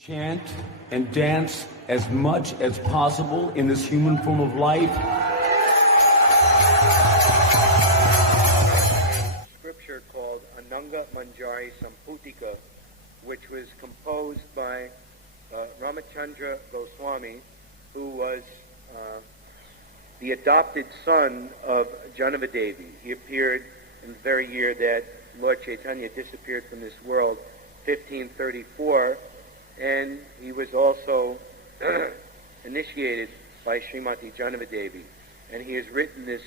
Chant and dance as much as possible in this human form of life. Scripture called Ananga Manjari Samputika, which was composed by Ramachandra Goswami, who was the adopted son of Jahnava Devi. He appeared in the very year that Lord Chaitanya disappeared from this world, 1534, and he was also initiated by Srimati Jahnava Devi. And he has written this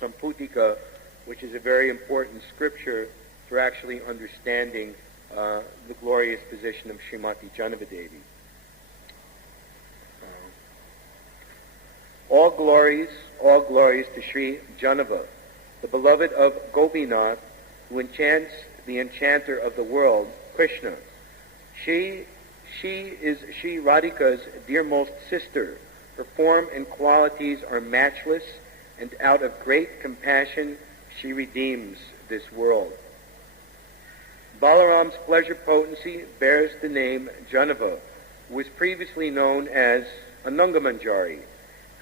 Samputika, which is a very important scripture for actually understanding the glorious position of Srimati Jahnava Devi. All glories to Sri Jahnava, the beloved of Gopinath, who enchants the enchanter of the world, Krishna. She is Sri Radhika's dearmost sister. Her form and qualities are matchless, and out of great compassion she redeems this world. Balaram's pleasure potency bears the name Jahnava, who was previously known as Ananga Manjari.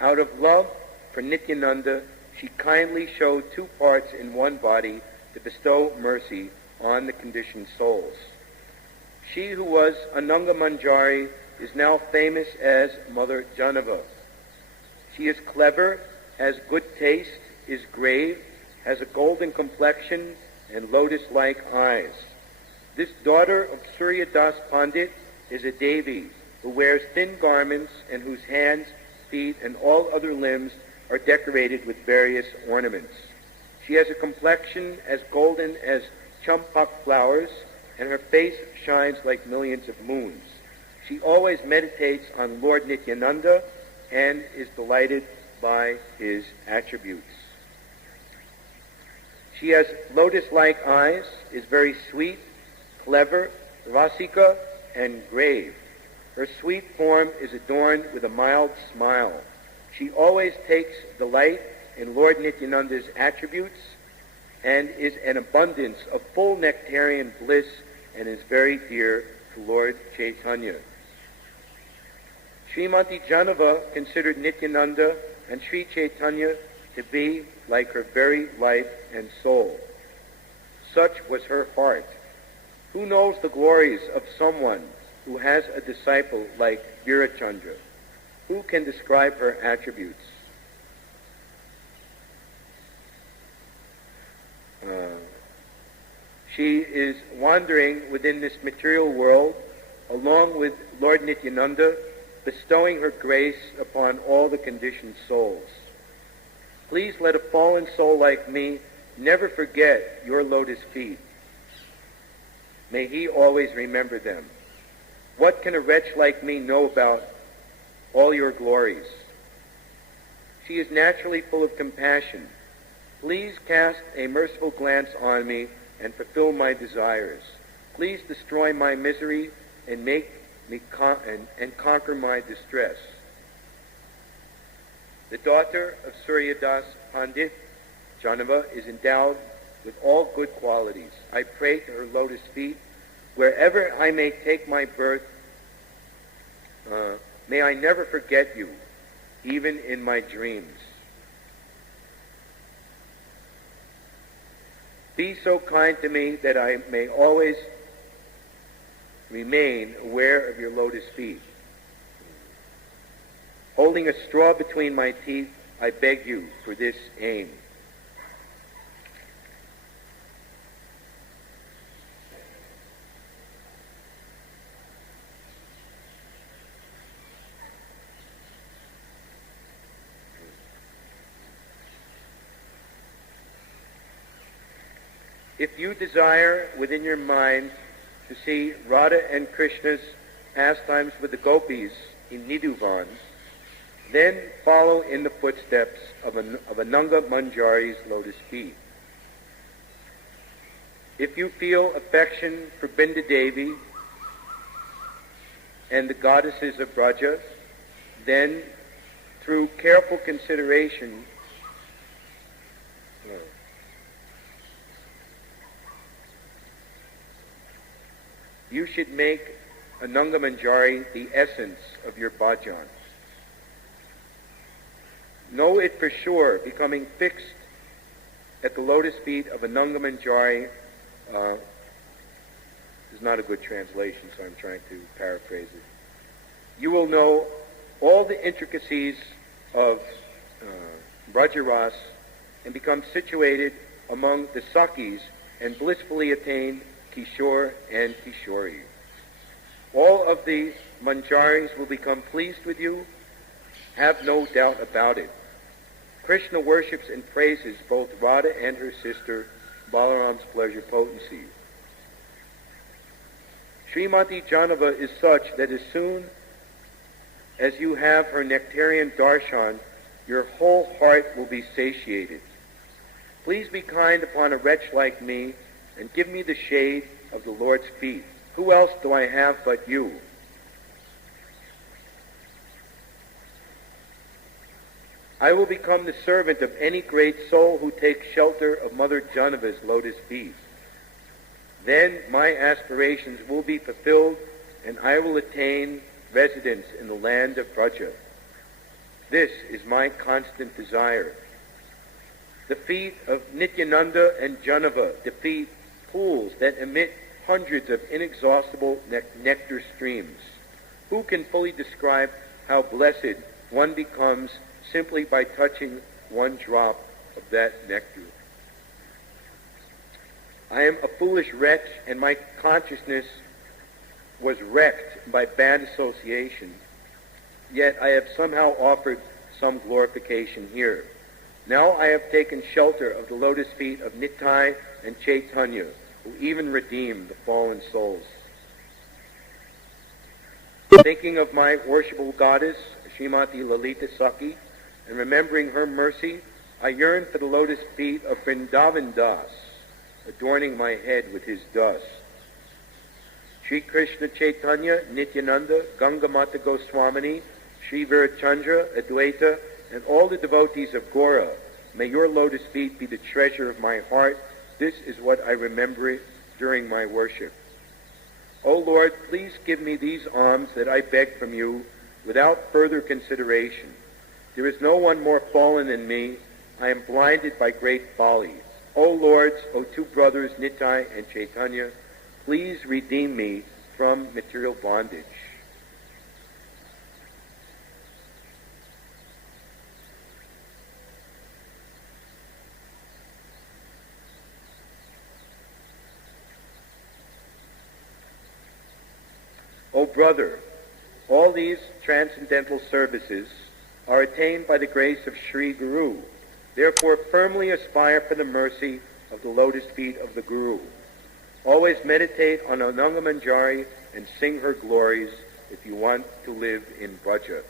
Out of love for Nityananda, she kindly showed two parts in one body to bestow mercy on the conditioned souls. She who was Ananga Manjari is now famous as Mother Jahnava. She is clever, has good taste, is grave, has a golden complexion and lotus-like eyes. This daughter of Surya Das Pandit is a Devi who wears thin garments and whose hands, feet, and all other limbs are decorated with various ornaments. She has a complexion as golden as champak flowers, and her face shines like millions of moons. She always meditates on Lord Nityananda and is delighted by his attributes. She has lotus-like eyes, is very sweet, clever, rasika, and grave. Her sweet form is adorned with a mild smile. She always takes delight in Lord Nityananda's attributes and is an abundance of full nectarian bliss and is very dear to Lord Chaitanya. Srimati Jahnava considered Nityananda and Sri Chaitanya to be like her very life and soul. Such was her heart. Who knows the glories of someone who has a disciple like Virachandra? Who can describe her attributes? She is wandering within this material world along with Lord Nityananda, bestowing her grace upon all the conditioned souls. Please let a fallen soul like me never forget your lotus feet. May he always remember them. What can a wretch like me know about all your glories? She is naturally full of compassion. Please cast a merciful glance on me and fulfill my desires. Please destroy my misery and make me and conquer my distress. The daughter of Surya Das Pandit, Jahnava, is endowed with all good qualities. I pray to her lotus feet, wherever I may take my birth, may I never forget you, even in my dreams. Be so kind to me that I may always remain aware of your lotus feet. Holding a straw between my teeth, I beg you for this aim. If you desire within your mind to see Radha and Krishna's pastimes with the gopis in Nidhuvan, then follow in the footsteps of Ananga Manjari's lotus feet. If you feel affection for Binda Devi and the goddesses of Braja, then through careful consideration you should make Ananga Manjari, the essence of your bhajan. Know it for sure, becoming fixed at the lotus feet of Ananga Manjari. This is not a good translation, so I'm trying to paraphrase it. You will know all the intricacies of Brajaras and become situated among the Sakis and blissfully attain Kishore and Kishori. All of the Manjaris will become pleased with you. Have no doubt about it. Krishna worships and praises both Radha and her sister, Balaram's pleasure potency. Srimati Jahnava is such that as soon as you have her nectarian darshan, your whole heart will be satiated. Please be kind upon a wretch like me and give me the shade of the Lord's feet. Who else do I have but you? I will become the servant of any great soul who takes shelter of Mother Jahnava's lotus feet. Then my aspirations will be fulfilled and I will attain residence in the land of Braja. This is my constant desire. The feet of Nityananda and Jahnava defeat pools that emit hundreds of inexhaustible nectar streams. Who can fully describe how blessed one becomes simply by touching one drop of that nectar? I am a foolish wretch, and my consciousness was wrecked by bad association, yet I have somehow offered some glorification here. Now I have taken shelter of the lotus feet of Nitai and Chaitanya, who even redeem the fallen souls. Thinking of my worshipful goddess, Srimati Lalita Sakhi, and remembering her mercy, I yearn for the lotus feet of Vrindavan Das, adorning my head with his dust. Sri Krishna Chaitanya, Nityananda, Ganga Mata Goswamini, Sri Virachandra, Advaita, and all the devotees of Gaura, may your lotus feet be the treasure of my heart. This is what I remember during my worship. O Lord, please give me these alms that I beg from you without further consideration. There is no one more fallen than me. I am blinded by great folly. O Lords, O two brothers Nitai and Chaitanya, please redeem me from material bondage. O brother, all these transcendental services are attained by the grace of Sri Guru. Therefore, firmly aspire for the mercy of the lotus feet of the Guru. Always meditate on Ananga Manjari and sing her glories if you want to live in Braja.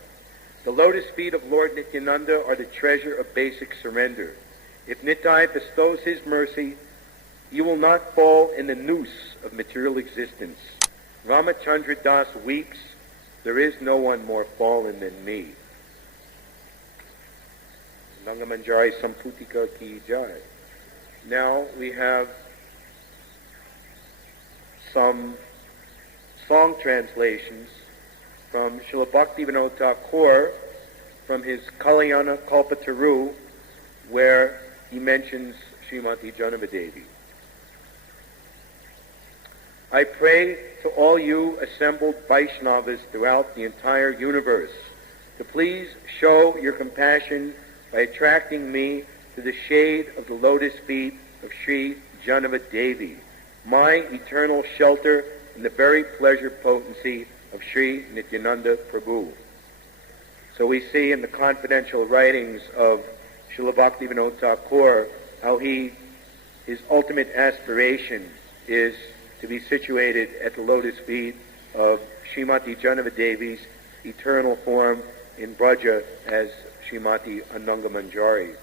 The lotus feet of Lord Nityananda are the treasure of basic surrender. If Nitai bestows his mercy, you will not fall in the noose of material existence. Ramachandra Das weeps, there is no one more fallen than me. Ananga Manjari Samputika Ki Jai. Now we have some song translations from Srila Bhaktivinoda Thakur from his Kalyana Kalpataru, where he mentions Srimati Jahnava Devi. I pray to all you assembled Vaishnavas throughout the entire universe to please show your compassion by attracting me to the shade of the lotus feet of Sri Jahnava Devi, my eternal shelter in the very pleasure potency of Sri Nityananda Prabhu. So we see in the confidential writings of Srila Bhaktivinoda Thakur how his ultimate aspiration is to be situated at the lotus feet of Srimati Jahnava Devi's eternal form in Braja as Srimati Ananga Manjari.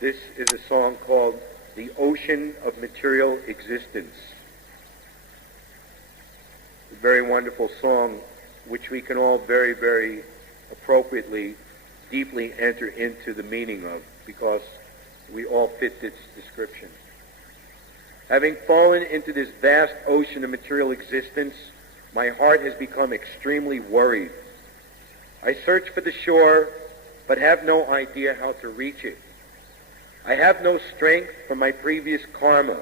This is a song called The Ocean of Material Existence. A very wonderful song which we can all very, very appropriately, deeply enter into the meaning of, because we all fit this description. Having fallen into this vast ocean of material existence, my heart has become extremely worried. I search for the shore, but have no idea how to reach it. I have no strength from my previous karma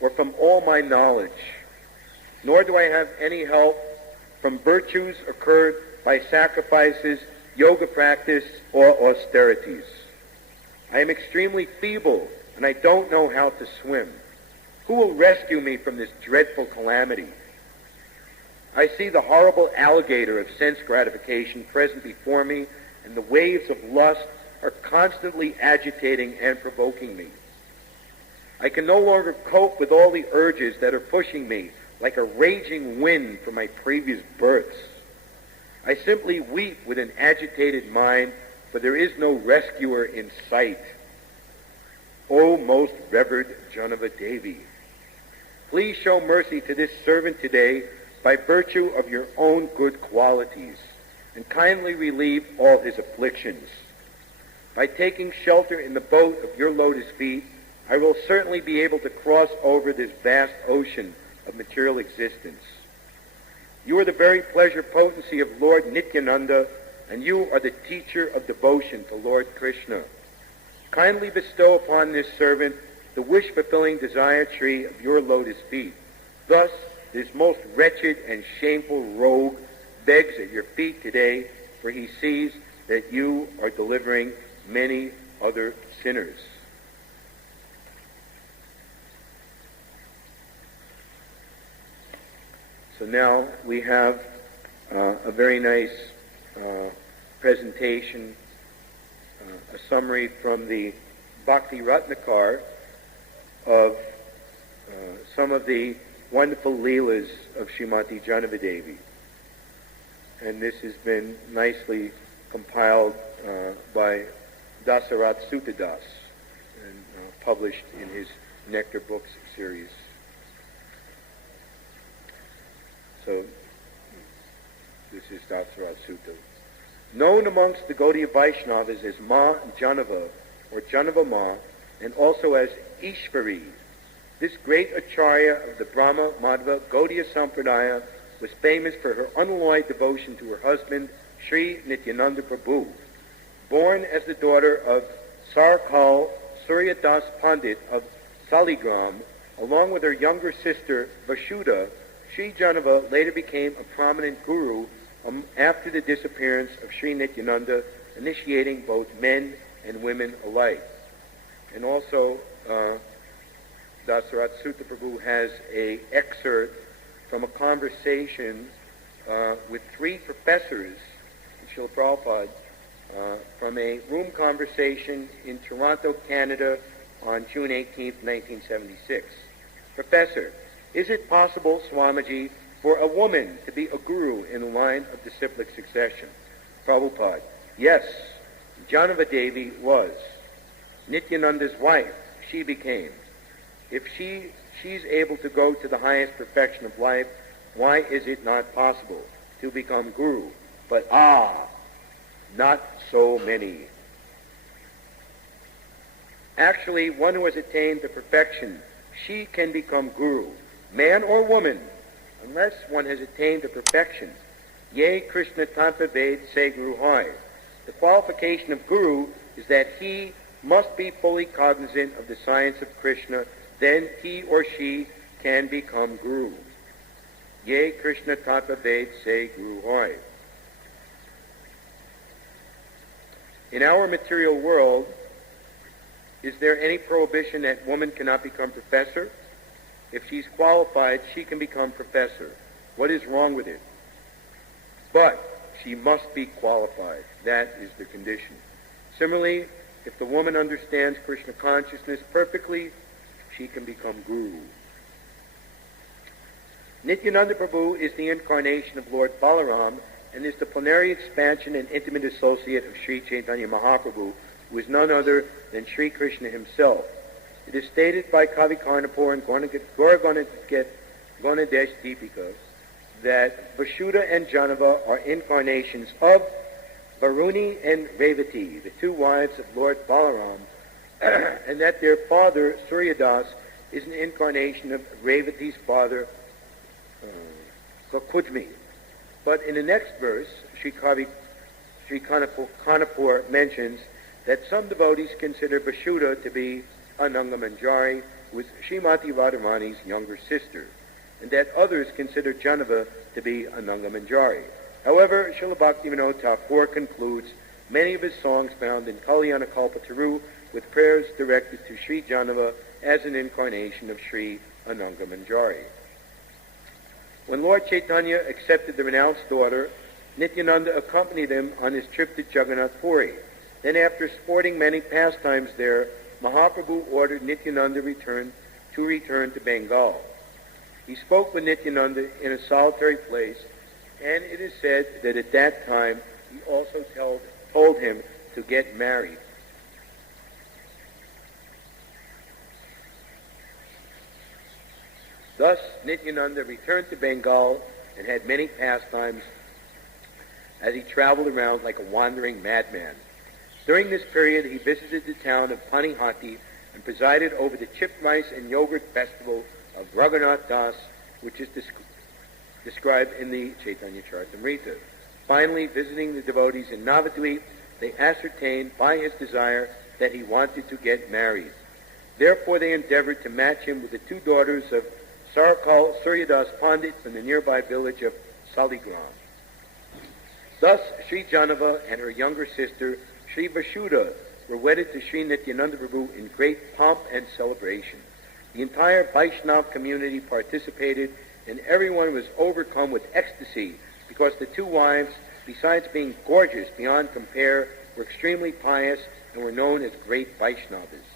or from all my knowledge, nor do I have any help from virtues occurred by sacrifices, yoga practice, or austerities. I am extremely feeble, and I don't know how to swim. Who will rescue me from this dreadful calamity? I see the horrible alligator of sense gratification present before me, and the waves of lust are constantly agitating and provoking me. I can no longer cope with all the urges that are pushing me like a raging wind from my previous births. I simply weep with an agitated mind, for there is no rescuer in sight. O most revered Jahnava Devi, please show mercy to this servant today by virtue of your own good qualities, and kindly relieve all his afflictions. By taking shelter in the boat of your lotus feet, I will certainly be able to cross over this vast ocean of material existence. You are the very pleasure potency of Lord Nityananda, and you are the teacher of devotion to Lord Krishna. Kindly bestow upon this servant the wish-fulfilling desire tree of your lotus feet. Thus, this most wretched and shameful rogue begs at your feet today, for he sees that you are delivering many other sinners. So now we have a very nice presentation, a summary from the Bhakti Ratnakar of some of the wonderful leelas of Srimati Jahnava Devi. And this has been nicely compiled by Dasarat Sutadas and published in his Nectar Books series. So, this is Dasarat Sutta. Known amongst the Gaudiya Vaishnavas as Ma Jahnava, or Jahnava Ma, and also as Ishvari, this great Acharya of the Brahma Madhva Gaudiya Sampradaya was famous for her unalloyed devotion to her husband, Sri Nityananda Prabhu. Born as the daughter of Sarkal Suryadas Pandit of Saligram, along with her younger sister, Vasudha, Sri Jahnava later became a prominent guru after the disappearance of Sri Nityananda, initiating both men and women alike. And also, Dasarat Sutta Prabhu has an excerpt from a conversation with three professors, Srila Prabhupada, from a room conversation in Toronto, Canada on June 18th, 1976. Professor, is it possible, Swamiji, for a woman to be a guru in the line of disciplic succession? Prabhupada, yes, Jahnava Devi was. Nityananda's wife, she became. If she's able to go to the highest perfection of life, why is it not possible to become guru? But not so many. Actually, one who has attained to perfection, she can become guru, man or woman, unless one has attained to perfection. Ye Krishna Tantra Ved Se Guru Hai. The qualification of guru is that he must be fully cognizant of the science of Krishna, then he or she can become guru. Ye Krishna Tantra Ved Se Guru Hai. In our material world, is there any prohibition that woman cannot become professor? If she's qualified, she can become professor. What is wrong with it? But she must be qualified. That is the condition. Similarly, if the woman understands Krishna consciousness perfectly, she can become guru. Nityananda Prabhu is the incarnation of Lord Balaram and is the plenary expansion and intimate associate of Sri Chaitanya Mahaprabhu, who is none other than Sri Krishna himself. It is stated by Kavi Karnapur and Gauranga Deepika that Vasudha and Jahnava are incarnations of Varuni and Revati, the two wives of Lord Balaram, and that their father, Suryadas, is an incarnation of Revati's father, Kudmi. But in the next verse, Sri Kanapur mentions that some devotees consider Vasudha to be Ananga Manjari, who is Srimati Radharani's younger sister, and that others consider Jahnava to be Ananga Manjari. However, Srila Bhaktivinoda Thakur concludes many of his songs found in Kalyana Kalpataru with prayers directed to Sri Jahnava as an incarnation of Sri Ananga Manjari. When Lord Chaitanya accepted the renounced daughter, Nityananda accompanied him on his trip to Jagannath Puri. Then, after sporting many pastimes there, Mahaprabhu ordered Nityananda to return to Bengal. He spoke with Nityananda in a solitary place, and it is said that at that time he also told him to get married. Thus, Nityananda returned to Bengal and had many pastimes as he traveled around like a wandering madman. During this period, he visited the town of Panihati and presided over the chipped rice and yogurt festival of Raghunath Das, which is described in the Chaitanya Charitamrita. Finally, visiting the devotees in Navadvip, they ascertained by his desire that he wanted to get married. Therefore, they endeavored to match him with the two daughters of Sarakal Suryadas Pandit from the nearby village of Saligram. Thus, Sri Jahnava and her younger sister, Sri Vasudha, were wedded to Sri Nityananda Prabhu in great pomp and celebration. The entire Vaishnav community participated, and everyone was overcome with ecstasy because the two wives, besides being gorgeous beyond compare, were extremely pious and were known as great Vaishnavas.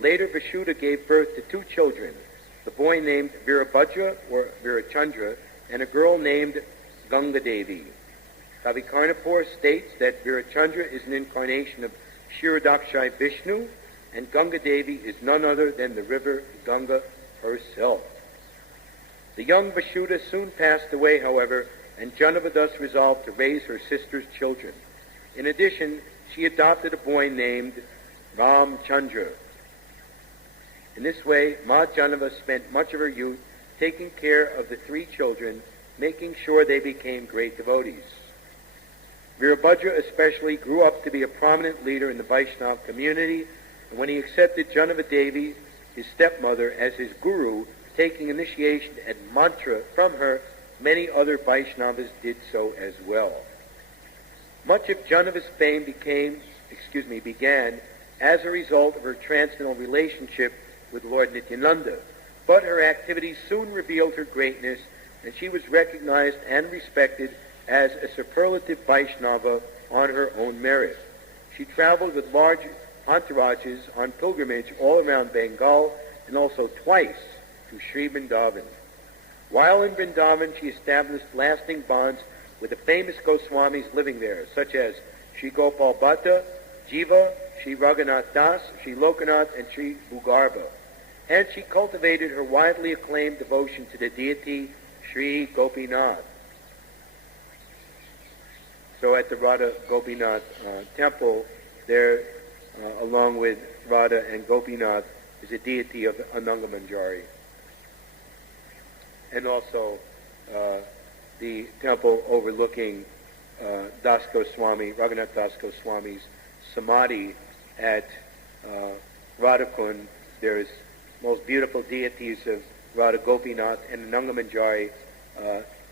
Later, Vasudha gave birth to two children, the boy named Virabhadra or Virachandra, and a girl named Ganga Devi. Kavi Karnapur states that Virachandra is an incarnation of Kshirodakshai Vishnu, and Ganga Devi is none other than the river Ganga herself. The young Vasudha soon passed away, however, and Jahnava thus resolved to raise her sister's children. In addition, she adopted a boy named Ramchandra. In this way, Ma Jahnava spent much of her youth taking care of the three children, making sure they became great devotees. Virabhadra especially grew up to be a prominent leader in the Vaishnav community, and when he accepted Jahnava Devi, his stepmother, as his guru, taking initiation and mantra from her, many other Vaishnavas did so as well. Much of Jahnava's fame began as a result of her transcendental relationship with Lord Nityananda, but her activities soon revealed her greatness, and she was recognized and respected as a superlative Vaishnava on her own merit. She traveled with large entourages on pilgrimage all around Bengal and also twice to Sri Vrindavan. While in Vrindavan, she established lasting bonds with the famous Goswamis living there, such as Sri Gopal Bhatta, Jiva, Sri Raghunath Das, Sri Lokanath, and Sri Bhugarba. And she cultivated her widely acclaimed devotion to the deity Sri Gopinath. So at the Radha Gopinath temple, there, along with Radha and Gopinath, is a deity of Ananga Manjari. And also the temple overlooking Das Goswami, Raghunath Das Goswami's samadhi at Radhakund. There's most beautiful deities of Radha Gopinath and Ananga Manjari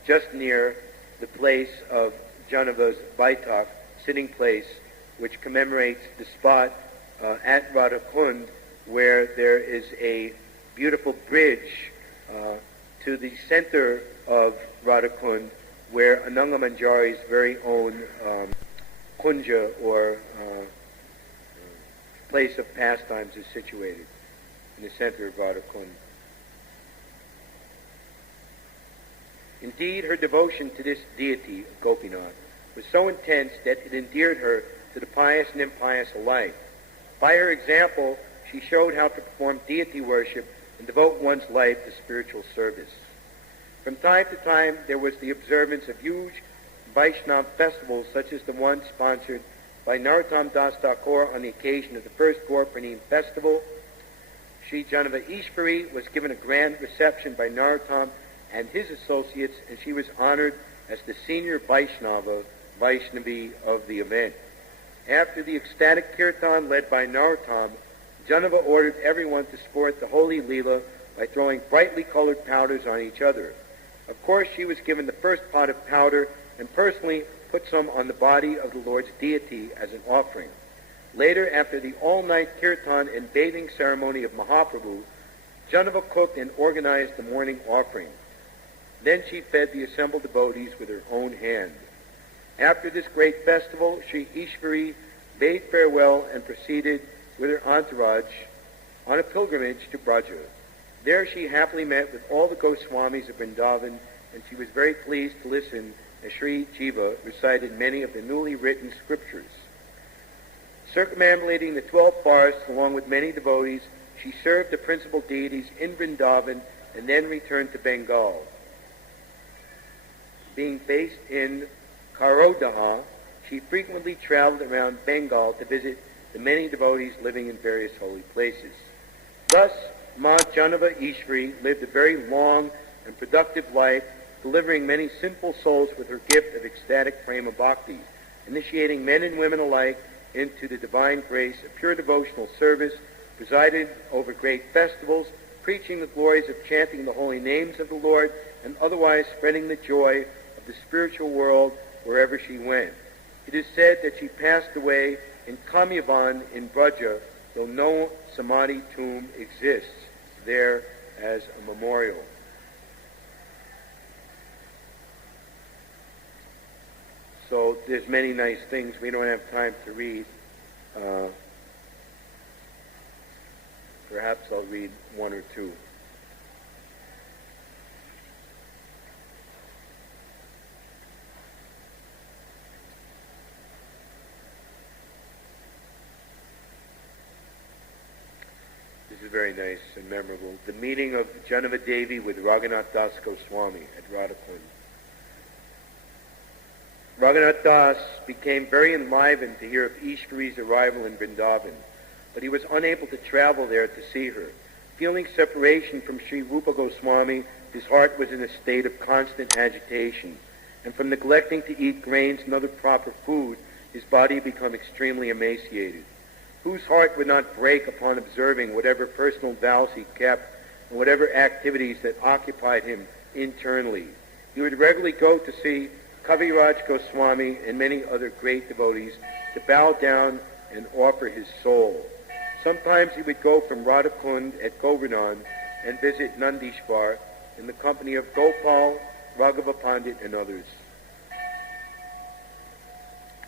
just near the place of Jahnava's Baitak, sitting place, which commemorates the spot at Radhakund where there is a beautiful bridge to the center of Radhakund, where Ananga Manjari's very own kunja or place of pastimes is situated in the center of Radhakund. Indeed, her devotion to this deity, Gopinath, was so intense that it endeared her to the pious and impious alike. By her example, she showed how to perform deity worship and devote one's life to spiritual service. From time to time, there was the observance of huge Vaishnav festivals, such as the one sponsored by Narottam Das Thakur on the occasion of the first Gaur Purnima festival. Sri Jahnava Ishvari was given a grand reception by Narottam and his associates, and she was honored as the senior Vaishnavi of the event. After the ecstatic kirtan led by Narottam, Jahnava ordered everyone to sport the holy Leela by throwing brightly colored powders on each other. Of course, she was given the first pot of powder and personally put some on the body of the Lord's deity as an offering. Later, after the all-night kirtan and bathing ceremony of Mahaprabhu, Jahnava cooked and organized the morning offering. Then she fed the assembled devotees with her own hand. After this great festival, Sri Ishvari bade farewell and proceeded with her entourage on a pilgrimage to Braja. There she happily met with all the Goswamis of Vrindavan, and she was very pleased to listen as Sri Jiva recited many of the newly written scriptures. Circumambulating the 12 forests along with many devotees, she served the principal deities in Vrindavan and then returned to Bengal. Being based in Karodaha, she frequently traveled around Bengal to visit the many devotees living in various holy places. Thus, Ma Jahnava Ishvari lived a very long and productive life, delivering many sinful souls with her gift of ecstatic prema bhakti, initiating men and women alike into the divine grace of pure devotional service, presided over great festivals, preaching the glories of chanting the holy names of the Lord, and otherwise spreading the joy of the spiritual world wherever she went. It is said that she passed away in Kamyavan in Braja, though no samadhi tomb exists there as a memorial. So there's many nice things we don't have time to read. Perhaps I'll read one or two. This is very nice and memorable. The meeting of Jahnava Devi with Raghunath Das Goswami at Radhakund. Raghunath Das became very enlivened to hear of Ishvari's arrival in Vrindavan, but he was unable to travel there to see her. Feeling separation from Sri Rupa Goswami, his heart was in a state of constant agitation, and from neglecting to eat grains and other proper food, his body had become extremely emaciated. Whose heart would not break upon observing whatever personal vows he kept and whatever activities that occupied him internally? He would regularly go to see Kaviraj Goswami and many other great devotees to bow down and offer his soul. Sometimes he would go from Radhakund at Govardhan and visit Nandishvar in the company of Gopal, Raghava Pandit, and others.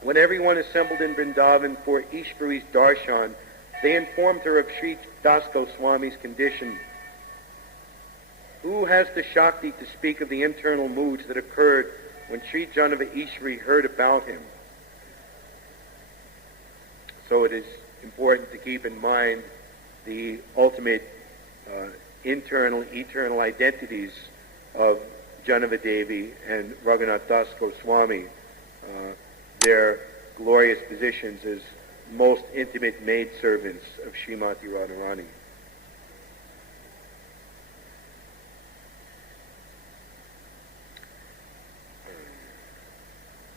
When everyone assembled in Vrindavan for Ishvari's darshan, they informed her of Sri Das Goswami's condition. Who has the Shakti to speak of the internal moods that occurred when Sri Jahnava Ishvari heard about him? So it is important to keep in mind the ultimate internal, eternal identities of Jahnava Devi and Raghunath Das Goswami, their glorious positions as most intimate maidservants of Srimati Radharani.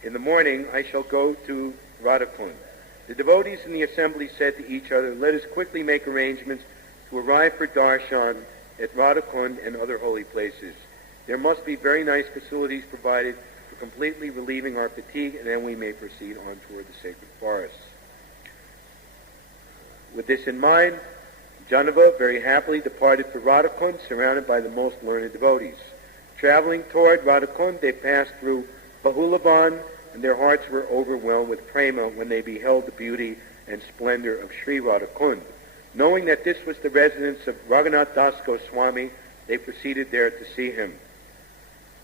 In the morning, I shall go to Radhakund. The devotees in the assembly said to each other, "Let us quickly make arrangements to arrive for darshan at Radhakund and other holy places. There must be very nice facilities provided for completely relieving our fatigue, and then we may proceed on toward the sacred forests." With this in mind, Jahnava very happily departed for Radhakund, surrounded by the most learned devotees. Traveling toward Radhakund, they passed through Bahulavan, and their hearts were overwhelmed with prema when they beheld the beauty and splendor of Sri Radhakund. Knowing that this was the residence of Raghunath Das Goswami, they proceeded there to see him.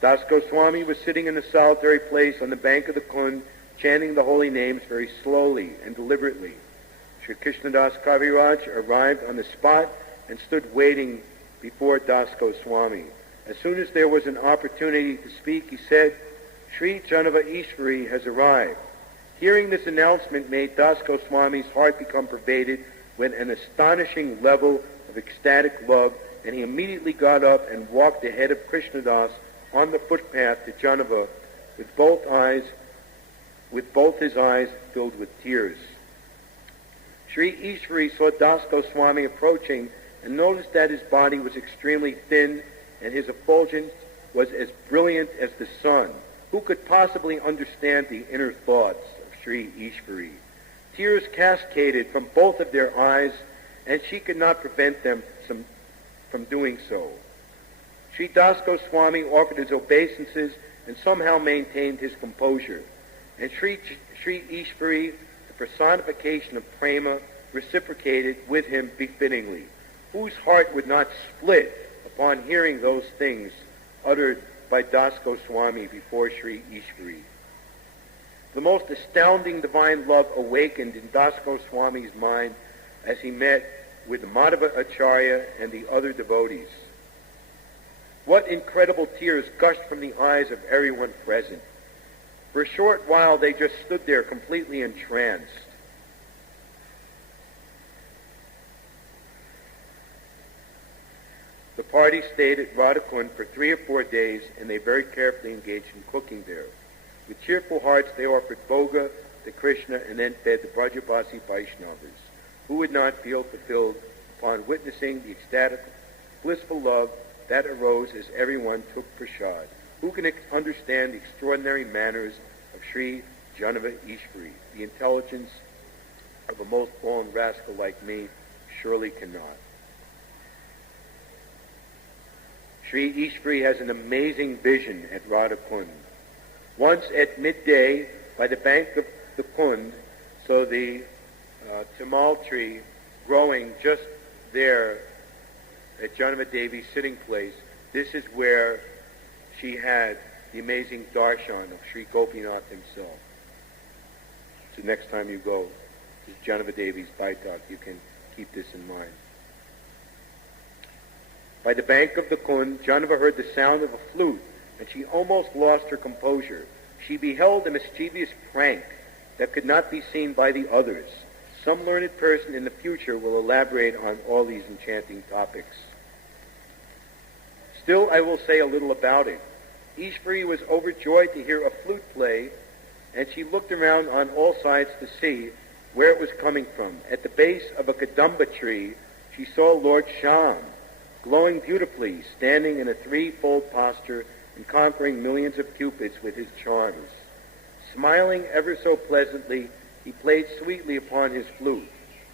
Das Goswami was sitting in a solitary place on the bank of the Kund, chanting the holy names very slowly and deliberately. Sri Krishnadas Kaviraj arrived on the spot and stood waiting before Das Goswami. As soon as there was an opportunity to speak, he said, "Sri Jahnava Ishvari has arrived." Hearing this announcement made Das Goswami's heart become pervaded with an astonishing level of ecstatic love, and he immediately got up and walked ahead of Krishnadas on the footpath to Jahnava with both his eyes filled with tears. Sri Ishwari saw Das Goswami approaching and noticed that his body was extremely thin and his effulgence was as brilliant as the sun. Who could possibly understand the inner thoughts of Sri Ishwari? Tears cascaded from both of their eyes, and she could not prevent them from doing so. Sri Das Goswami offered his obeisances and somehow maintained his composure. And Sri Ishwari, the personification of prema, reciprocated with him befittingly. Whose heart would not split upon hearing those things uttered by Das Goswami before Sri Ishwari? The most astounding divine love awakened in Das Goswami's mind as he met with Madhava Acharya and the other devotees. What incredible tears gushed from the eyes of everyone present. For a short while they just stood there completely entranced. The party stayed at Radhakund for 3 or 4 days, and they very carefully engaged in cooking there. With cheerful hearts they offered bhoga to Krishna and then fed the Brajabasi Vaishnavas. Who would not feel fulfilled upon witnessing the ecstatic, blissful love that arose as everyone took prasad? Who can understand the extraordinary manners of Sri Jahnava Ishwari? The intelligence of a most fallen rascal like me surely cannot. Sri Ishwari has an amazing vision at Radhakund. Once at midday, by the bank of the Kund, so the tamal tree growing just there at Jahnava Devi's sitting place, this is where she had the amazing darshan of Sri Gopinath himself. So next time you go to Jahnava Devi's Baitak, you can keep this in mind. By the bank of the Kund, Jahnava heard the sound of a flute, and she almost lost her composure. She beheld a mischievous prank that could not be seen by the others. Some learned person in the future will elaborate on all these enchanting topics. Still, I will say a little about it. Ishwari was overjoyed to hear a flute play, and she looked around on all sides to see where it was coming from. At the base of a kadamba tree, she saw Lord Shyam, glowing beautifully, standing in a threefold posture and conquering millions of cupids with his charms. Smiling ever so pleasantly, he played sweetly upon his flute.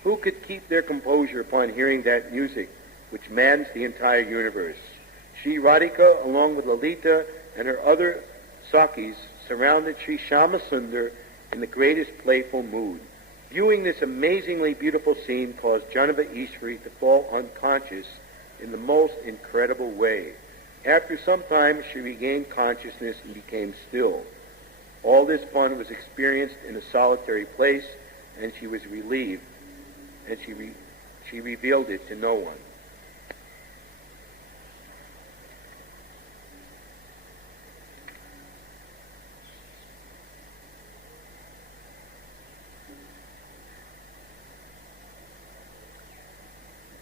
Who could keep their composure upon hearing that music which maddens the entire universe? Sri Radhika, along with Lalita and her other Sakis, surrounded Sri Shyamasundar in the greatest playful mood. Viewing this amazingly beautiful scene caused Jahnava Ishwari to fall unconscious in the most incredible way. After some time, she regained consciousness and became still. All this fun was experienced in a solitary place, and she was relieved, and she revealed it to no one.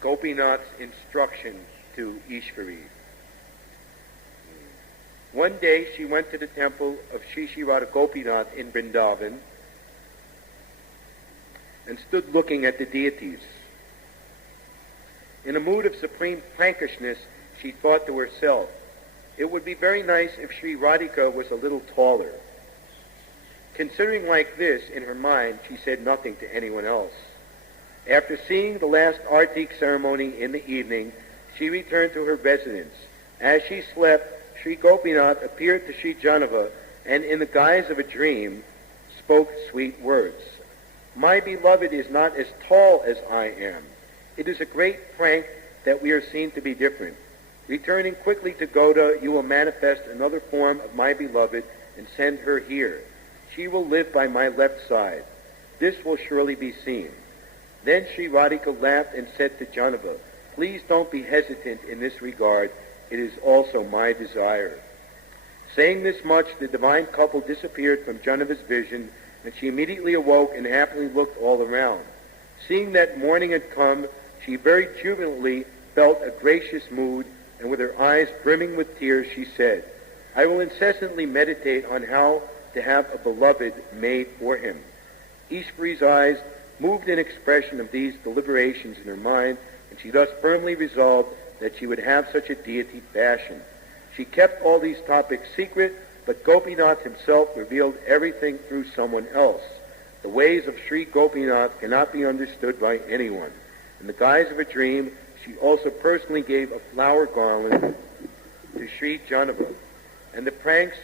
Gopinath's instruction to Ishwari. One day she went to the temple of Shri Radha Gopinath in Vrindavan and stood looking at the deities. In a mood of supreme prankishness, she thought to herself, it would be very nice if Sri Radhika was a little taller. Considering like this in her mind, she said nothing to anyone else. After seeing the last artik ceremony in the evening, she returned to her residence. As she slept, Sri Gopinath appeared to Sri Jahnava and in the guise of a dream spoke sweet words. My beloved is not as tall as I am. It is a great prank that we are seen to be different. Returning quickly to Goda, you will manifest another form of my beloved and send her here. She will live by my left side. This will surely be seen. Then Sri Radhika laughed and said to Jahnava, please don't be hesitant in this regard. It is also my desire. Saying this much, the divine couple disappeared from Jahnava's vision, and she immediately awoke and happily looked all around. Seeing that morning had come, She very jubilantly felt a gracious mood, and with her eyes brimming with tears, she said, "I will incessantly meditate on how to have a beloved made for him." Ishvari's eyes moved in expression of these deliberations in her mind, and she thus firmly resolved that she would have such a deity fashioned. She kept all these topics secret, but Gopinath himself revealed everything through someone else. The ways of Sri Gopinath cannot be understood by anyone. In the guise of a dream, she also personally gave a flower garland to Sri Jahnava, and the pranks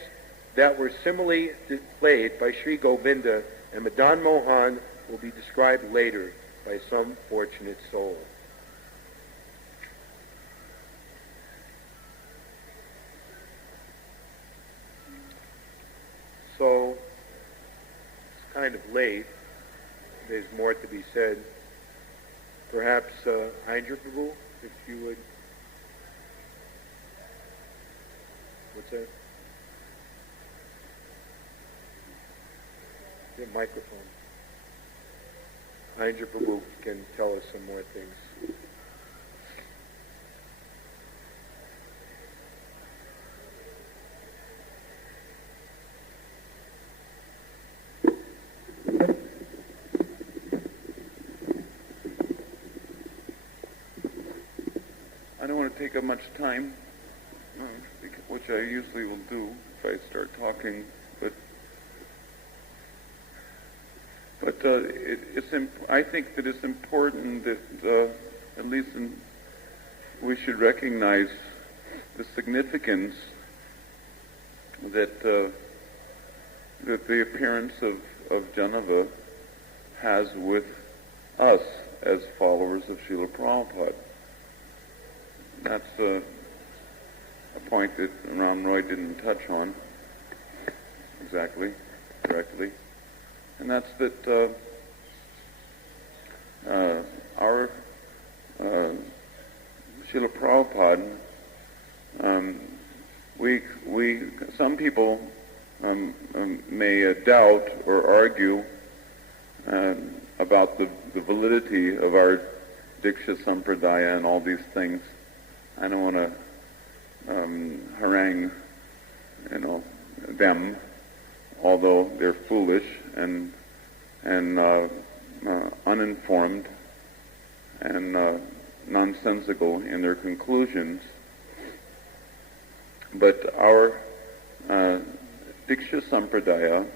that were similarly played by Sri Govinda and Madan Mohan will be described later by some fortunate soul. So, it's kind of late. There's more to be said. Perhaps, Aindra Prabhu, if you would. What's that? The microphone. Aindra Prabhu can tell us some more things. I don't want to take up much time, which I usually will do if I start talking, but I think that it's important that at least we should recognize the significance that the appearance of Jahnava has with us as followers of Srila Prabhupada. That's a point that Ram Roy didn't touch on correctly. And that's that our Srila Prabhupada, some people may doubt or argue about the validity of our Diksha Sampradaya and all these things. I don't want to harangue, them, although they're foolish and uninformed and nonsensical in their conclusions. But our Diksha Sampradaya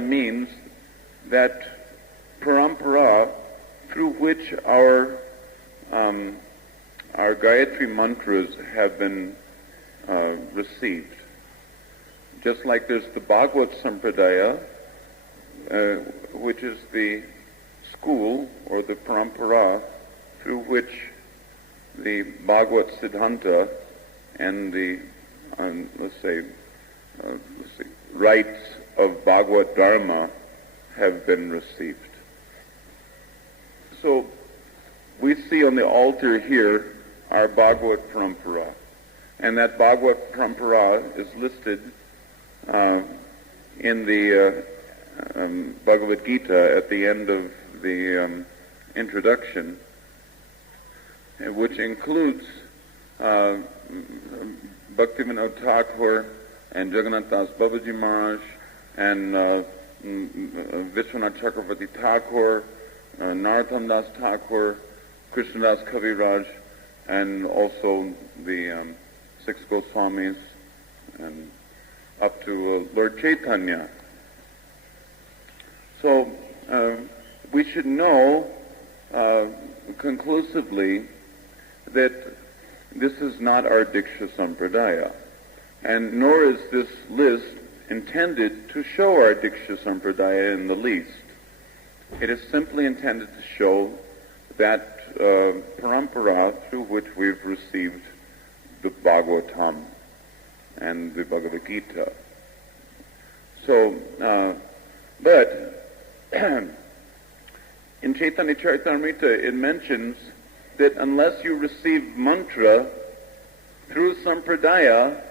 means that parampara through which our Gayatri mantras have been received. Just like there's the Bhagavad Sampradaya, which is the school or the parampara through which the Bhagavad Siddhanta and the rites of Bhagavad Dharma have been received. So we see on the altar here our Bhagavad Parampara, and that Bhagavad Parampara is listed in the Bhagavad Gita at the end of the introduction, which includes Bhaktivinoda Thakur and Jagannath Das Babaji Maharaj and Vishwanath Chakravarti Thakur, Narottam Das Thakur, Krishna Das Kaviraj, and also the six Goswamis, and up to Lord Chaitanya. So we should know conclusively that this is not our Diksha Sampradaya, and nor is this list intended to show our Diksha Sampradaya in the least. It is simply intended to show that parampara through which we've received the Bhagavatam and the Bhagavad Gita. So, but in Chaitanya Charitamrita it mentions that unless you receive mantra through sampradaya,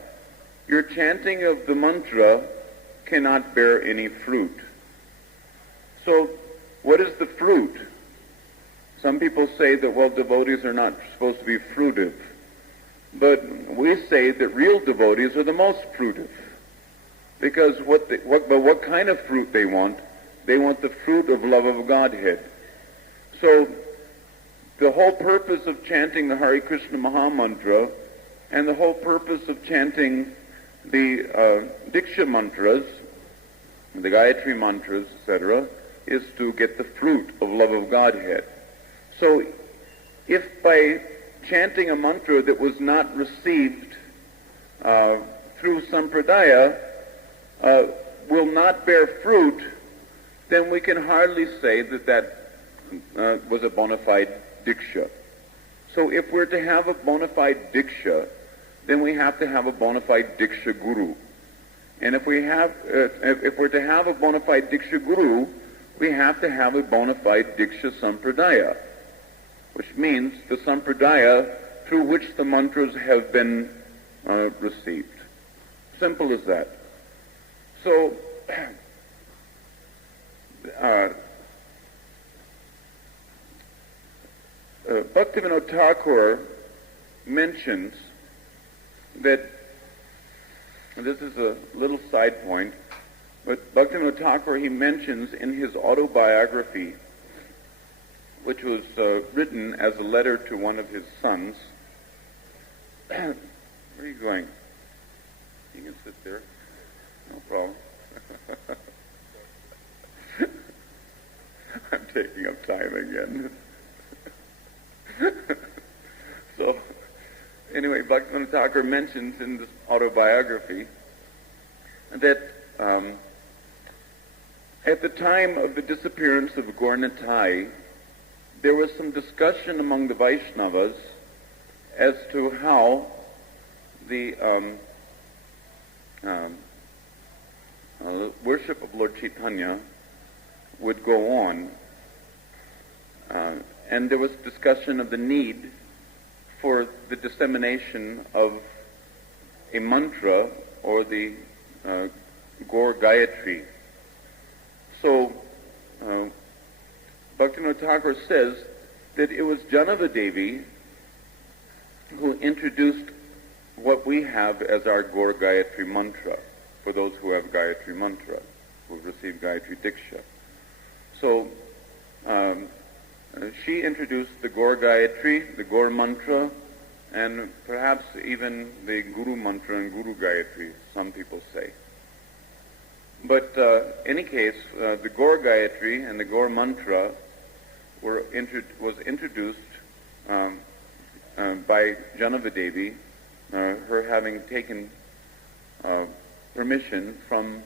your chanting of the mantra cannot bear any fruit. So, what is the fruit? Some people say that, well, devotees are not supposed to be fruitive. But we say that real devotees are the most fruitive. Because what kind of fruit they want? They want the fruit of love of Godhead. So the whole purpose of chanting the Hare Krishna Maha Mantra and the whole purpose of chanting the Diksha mantras, the Gayatri mantras, etc., is to get the fruit of love of Godhead. So if by chanting a mantra that was not received through sampradaya will not bear fruit, then we can hardly say that was a bona fide diksha. So if we're to have a bona fide diksha, then we have to have a bona fide diksha guru. And if we're to have a bona fide diksha guru, we have to have a bona fide diksha sampradaya, which means the sampradaya through which the mantras have been received. Simple as that. So, Bhaktivinoda Thakur mentions that, and this is a little side point, but Bhaktivinoda Thakur, he mentions in his autobiography, which was written as a letter to one of his sons. Where are you going? You can sit there. No problem. I'm taking up time again. So, anyway, Bhaktivinoda Thakur mentions in this autobiography that at the time of the disappearance of Gaur Nitai, there was some discussion among the Vaishnavas as to how the worship of Lord Chaitanya would go on. And there was discussion of the need for the dissemination of a mantra or the Gaur Gayatri. So, Bhaktivinoda Thakur says that it was Jahnava Devi who introduced what we have as our Gaur Gayatri mantra, for those who have Gayatri mantra, who have received Gayatri Diksha. So, she introduced the Gaur Gayatri, the Gaur mantra, and perhaps even the Guru mantra and Guru Gayatri, some people say. But any case, the Gaur Gayatri and the Gaur mantra was introduced by Jahnava Devi, her having taken permission from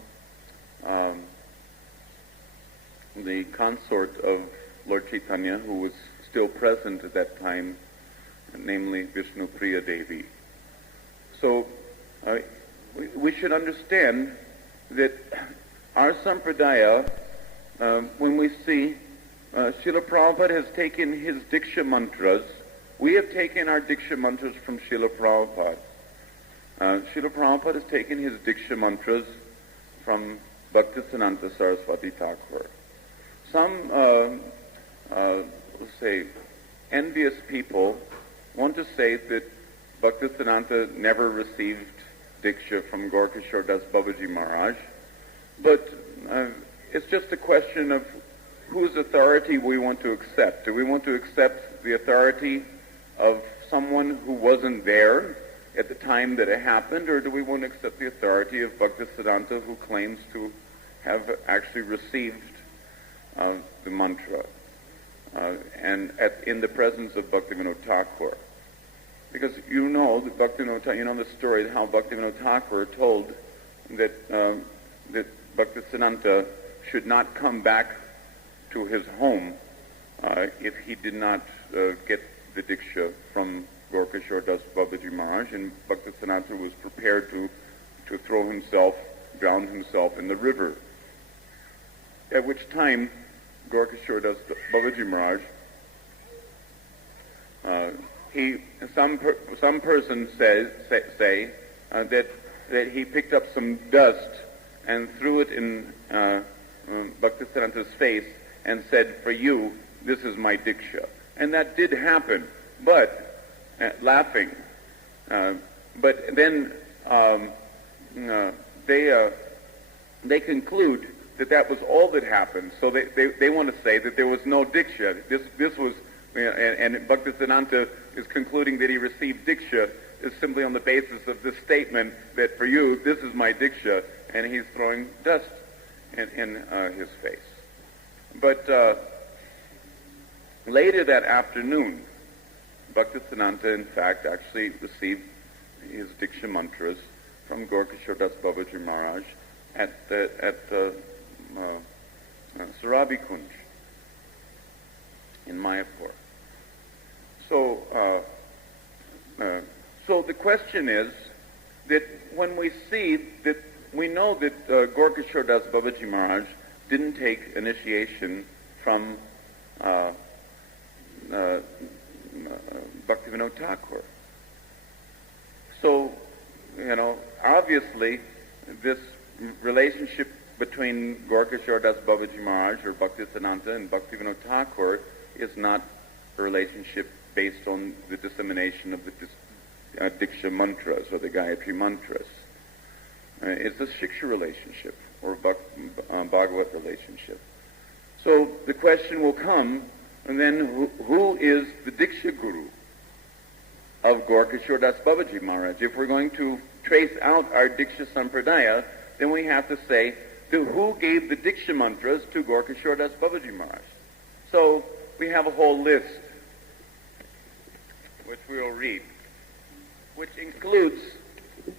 the consort of Lord Chaitanya, who was still present at that time, namely Vishnu Priya Devi. So we should understand that our sampradaya, when we see Srila Prabhupada has taken his Diksha mantras, we have taken our Diksha mantras from Srila Prabhupada. Srila Prabhupada has taken his Diksha mantras from Bhaktisiddhanta Saraswati Thakur. Some, say, envious people want to say that Bhaktisiddhanta never received Diksha from Gaur Kishore Das Babaji Maharaj, but it's just a question of whose authority we want to accept. Do we want to accept the authority of someone who wasn't there at the time that it happened, or do we want to accept the authority of Bhaktisiddhanta, who claims to have actually received the mantra and in the presence of Bhaktivinoda Thakur? Because you know that the story how Bhaktivinoda Thakur told that that Bhaktisiddhanta should not come back to his home if he did not get the Diksha from Gaur Kishore Das Babaji Maharaj, and Bhaktisiddhanta was prepared to drown himself in the river. At which time, Gaur Kishore Das Babaji Maharaj, some persons say that he picked up some dust and threw it in Bhaktisiddhanta's face and said, "For you, this is my Diksha." And that did happen, but, laughing, but then they conclude that was all that happened. So they want to say that there was no Diksha. This was, and Bhaktisiddhanta is concluding that he received Diksha is simply on the basis of this statement that for you, this is my Diksha, and he's throwing dust in his face. But later that afternoon, Bhaktisiddhanta, in fact, actually received his Diksha mantras from Gaurkishore Das Babaji Maharaj at Sarabi Kunj in Mayapur. So the question is that when we see that, we know that Gaurkishore Das Babaji Maharaj didn't take initiation from Bhaktivinoda Thakur. So, obviously, this relationship between Gaurkishore Das Babaji Maharaj or Bhaktisiddhanta and Bhaktivinoda Thakur is not a relationship based on the dissemination of the Diksha mantras or the Gayatri mantras. It's a Shiksha relationship or Bhagavat relationship. So the question will come, and then who is the Diksha Guru of Gaurkishore Das Babaji Maharaj? If we're going to trace out our Diksha Sampradaya, then we have to say, who gave the Diksha mantras to Gaurkishore Das Babaji Maharaj? So we have a whole list, which we will read, which includes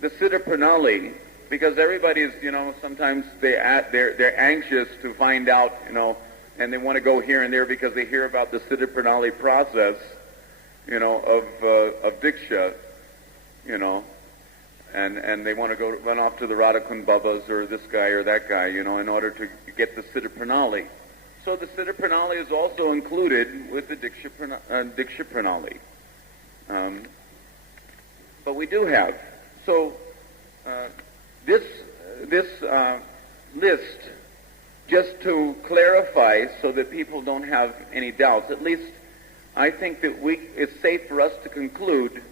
the Siddha Pranali, because everybody is, sometimes they're anxious to find out, and they want to go here and there because they hear about the Siddha Pranali process, of Diksha, and they want to run off to the Radhakund Babas or this guy or that guy, in order to get the Siddha Pranali. So the Siddha Pranali is also included with the Diksha Pranali. But we do have. So this list, just to clarify so that people don't have any doubts, at least I think that it's safe for us to conclude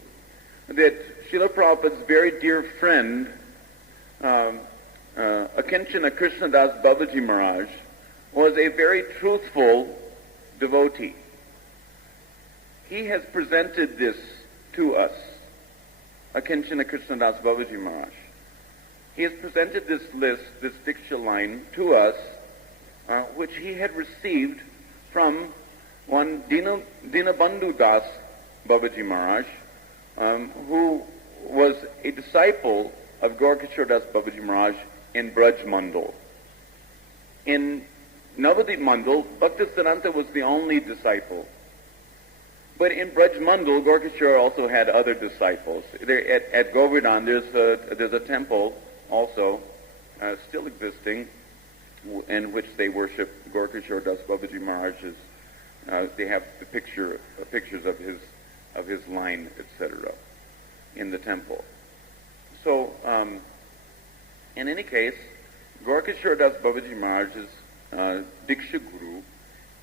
that Srila Prabhupada's very dear friend, Akinchana Krishnadas Babaji Maharaj, was a very truthful devotee. He has presented this to us, Akinchana Krishnadas Babaji Maharaj. He has presented this list, this Diksha line, to us, which he had received from one Dinabandhu Das Babaji Maharaj, who was a disciple of Gaurkishore Das Babaji Maharaj in Braj Mandal. In Navadip Mandal, Bhaktisiddhanta was the only disciple. But in Braj Mandal, Gaurkishore also had other disciples. At Govardhan, there's a temple also still existing in which they worship Gaurkishore Das Babaji Maharaj's. They have the pictures of his line, etc., in the temple. So, in any case, Gaurkishore Das Babaji Maharaj's Diksha Guru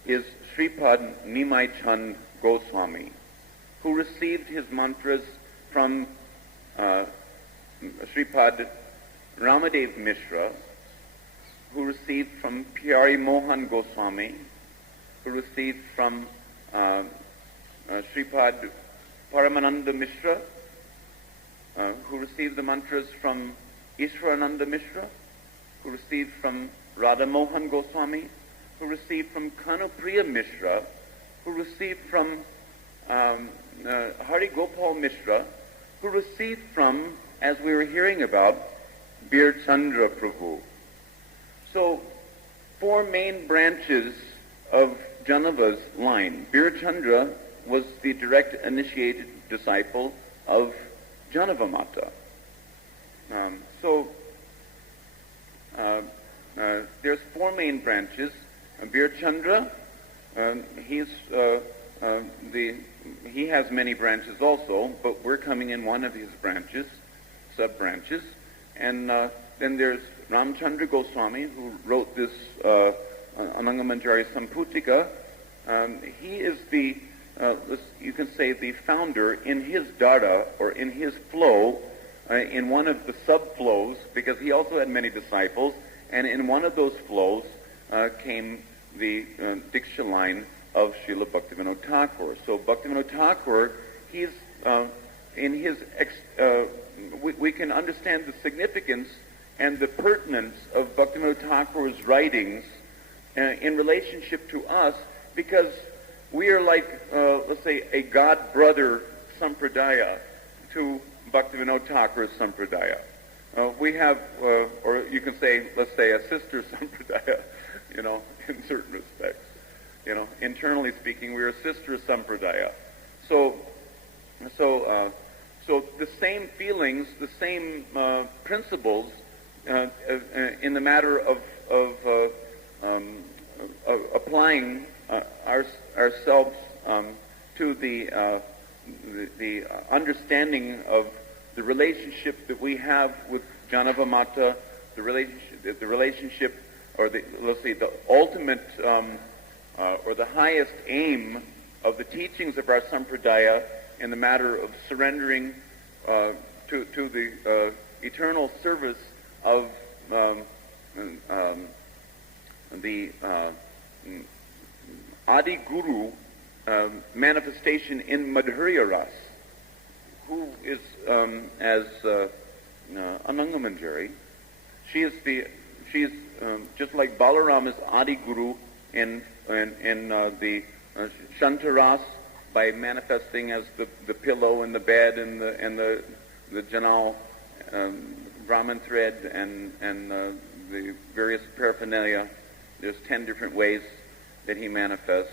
is Sripad Nimai Chand Goswami, who received his mantras from Sripad Ramadev Mishra, who received from Pyari Mohan Goswami, who received from Sripad Paramananda Mishra, who received the mantras from Ishwarananda Mishra, who received from Radha Mohan Goswami, who received from Kanupriya Mishra, who received from Hari Gopal Mishra, who received from, as we were hearing about, Bir Chandra Prabhu. So, four main branches of Jahnava's line. Bir Chandra was the direct initiated disciple of Jahnava Mata. There's four main branches. Bir Chandra, he has many branches also, but we're coming in one of his branches, sub-branches. And then there's Ramchandra Goswami, who wrote this Anangamanjari Samputika. He is the you can say the founder in his dhara, or in his flow, in one of the sub-flows, because he also had many disciples, and in one of those flows came the Diksha line of Srila Bhaktivinoda Thakur. So Bhaktivinoda Thakur, he's in his, we can understand the significance and the pertinence of Bhaktivinoda Thakur's writings in relationship to us, because we are like, let's say, a god-brother sampradaya to Bhaktivinoda Thakur's sampradaya. We have, or you can say, let's say, a sister sampradaya, in certain respects. Internally speaking, we are a sister sampradaya. So the same feelings, the same principles in the matter of applying ourselves to the understanding of the relationship that we have with Jahnava Mata, the relationship, or let's say the ultimate or the highest aim of the teachings of our sampradaya in the matter of surrendering to the eternal service of the Adi Guru manifestation in Madhurya Ras, who is as Anangamanjari. She is just like Balaram is Adi Guru in the Shantaras, by manifesting as the pillow and the bed and the Janal Brahman thread and the various paraphernalia. There's 10 different ways that he manifests.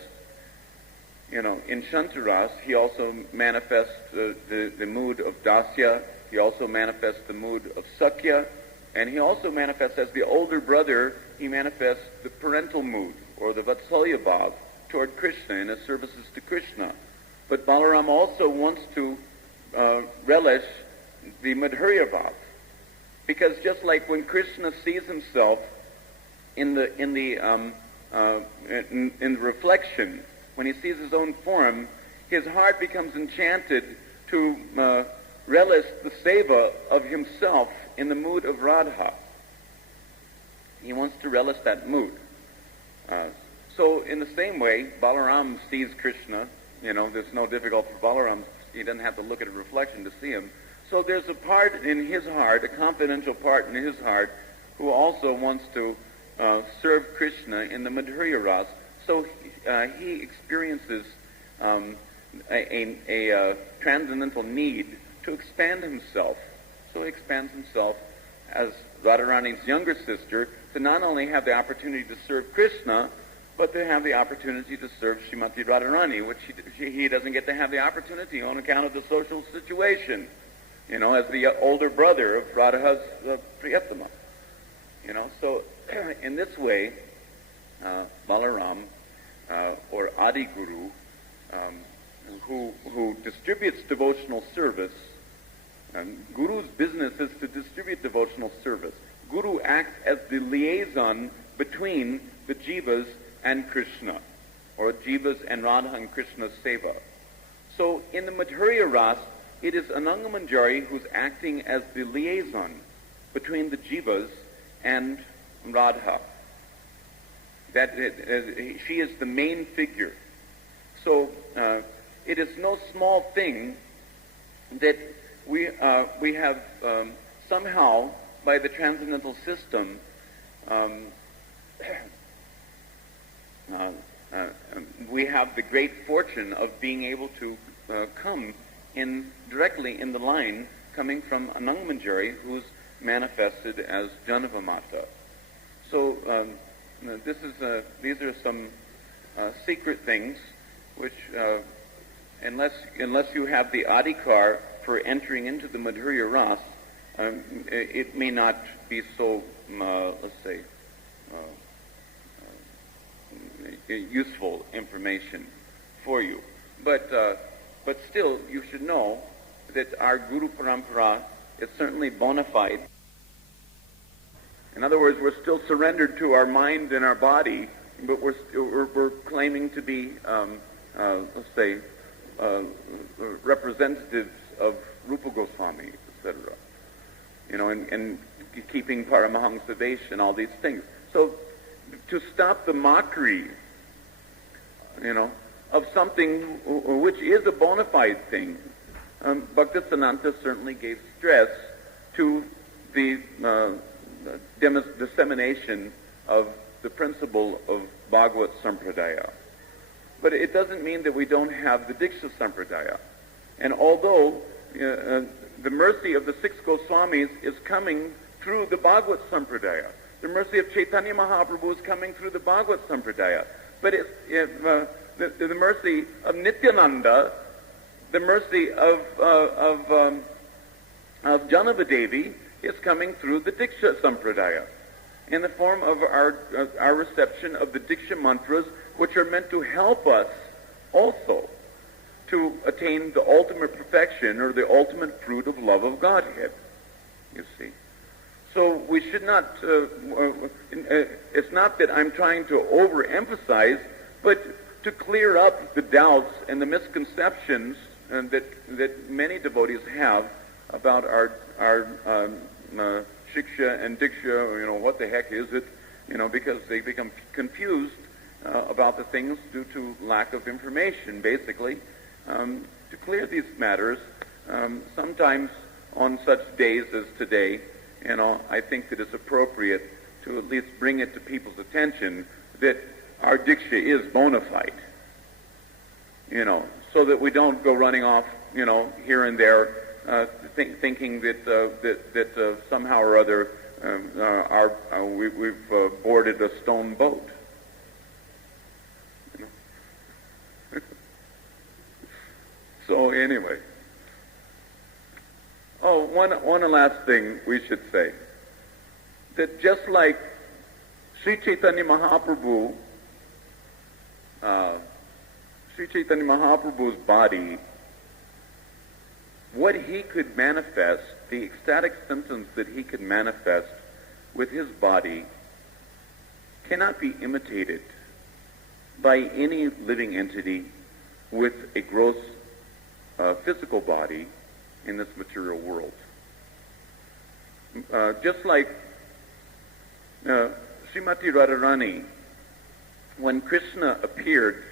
In Shantaras, he also manifests the mood of Dasya. He also manifests the mood of Sakya, and he also manifests as the older brother. He manifests the parental mood, or the Vatsalya Bhav, toward Krishna in his services to Krishna. But Balaram also wants to relish the Madhurya Bhav, because just like when Krishna sees himself in the reflection, when he sees his own form, his heart becomes enchanted to relish the seva of himself in the mood of Radha. He wants to relish that mood. So in the same way, Balaram sees Krishna. There's no difficulty for Balaram. He doesn't have to look at a reflection to see him. So there's a part in his heart, a confidential part in his heart, who also wants to serve Krishna in the Madhurya Ras. So he experiences a transcendental need to expand himself. So he expands himself as Radharani's younger sister to not only have the opportunity to serve Krishna, but to have the opportunity to serve Srimati Radharani, which he doesn't get to have the opportunity on account of the social situation, as the older brother of Radha's Priyatama. So in this way, Balaram, or Adi Guru, who distributes devotional service, Guru's business is to distribute devotional service. Guru acts as the liaison between the jivas and Krishna, or jivas and Radha and Krishna's seva. So in the Madhurya Ras, it is Anangamanjari who's acting as the liaison between the jivas and Radha. She is the main figure. So it is no small thing that we have somehow, by the transcendental system, we have the great fortune of being able to come directly in the line coming from Anangamanjari, who's manifested as Jahnava Mata. So these are some secret things which, unless you have the adhikar for entering into the Madhurya Ras, it may not be so, let's say, useful information for you. But still, you should know that our Guru Parampara is certainly bona fide. In other words, we're still surrendered to our mind and our body, but we're claiming to be, let's say, representatives of Rupa Goswami, etc. And keeping Paramahansa Vesh and all these things. So to stop the mockery, of something which is a bona fide thing, Bhaktisiddhanta certainly gave stress to the dissemination of the principle of Bhagavad Sampradaya. But it doesn't mean that we don't have the Diksha Sampradaya. And although the mercy of the six Goswamis is coming through the Bhagavad Sampradaya, the mercy of Chaitanya Mahaprabhu is coming through the Bhagavad Sampradaya, but the mercy of Nityananda, the mercy of Jahnava Devi is coming through the Diksha Sampradaya in the form of our reception of the Diksha mantras, which are meant to help us also to attain the ultimate perfection or the ultimate fruit of love of Godhead, you see. So we should not, it's not that I'm trying to overemphasize, but to clear up the doubts and the misconceptions that many devotees have about our shiksha and diksha, what the heck is it, because they become confused about the things due to lack of information, basically. To clear these matters, sometimes on such days as today, I think that it's appropriate to at least bring it to people's attention that our diksha is bona fide, so that we don't go running off, here and there, thinking that somehow or other we've boarded a stone boat. So anyway. Oh, one last thing we should say. That just like Sri Chaitanya Mahaprabhu's body, what he could manifest, the ecstatic symptoms that he could manifest with his body cannot be imitated by any living entity with a gross physical body in this material world. Just like Srimati Radharani, when Krishna appeared,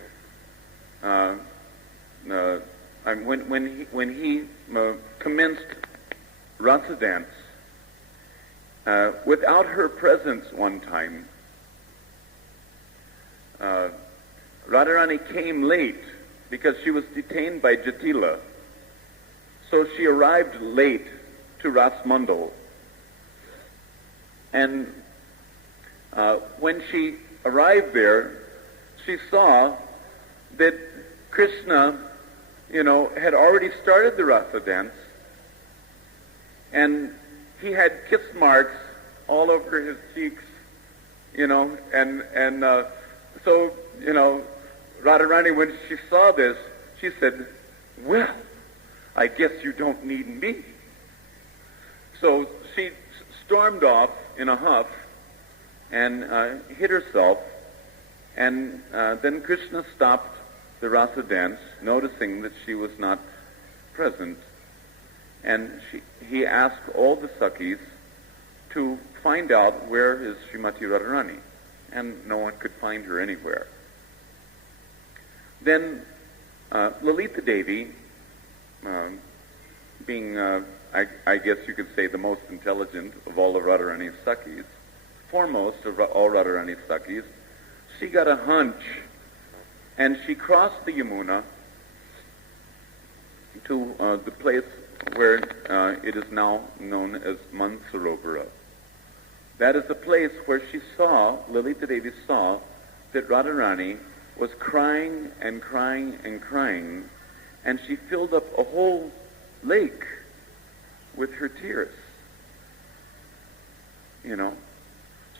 when he commenced rasa dance, without her presence one time, Radharani came late because she was detained by Jatila. So she arrived late to Rasmandal. And when she arrived there, she saw that Krishna, had already started the rasa dance, and he had kiss marks all over his cheeks, so Radharani, when she saw this, she said, "Well, I guess you don't need me." So she stormed off in a huff and hid herself, and then Krishna stopped the rasa dance, noticing that she was not present, and he asked all the Sakhis to find out where is Srimati Radharani, and no one could find her anywhere. Then Lalita Devi, being, I guess you could say, the most intelligent of all of Radharani's Sakhis, foremost of all Radharani's Sakhis, she got a hunch, and she crossed the Yamuna to the place where it is now known as Mansarovara. That is the place where she saw, Lalita Devi saw, that Radharani was crying and crying and crying, and she filled up a whole lake with her tears.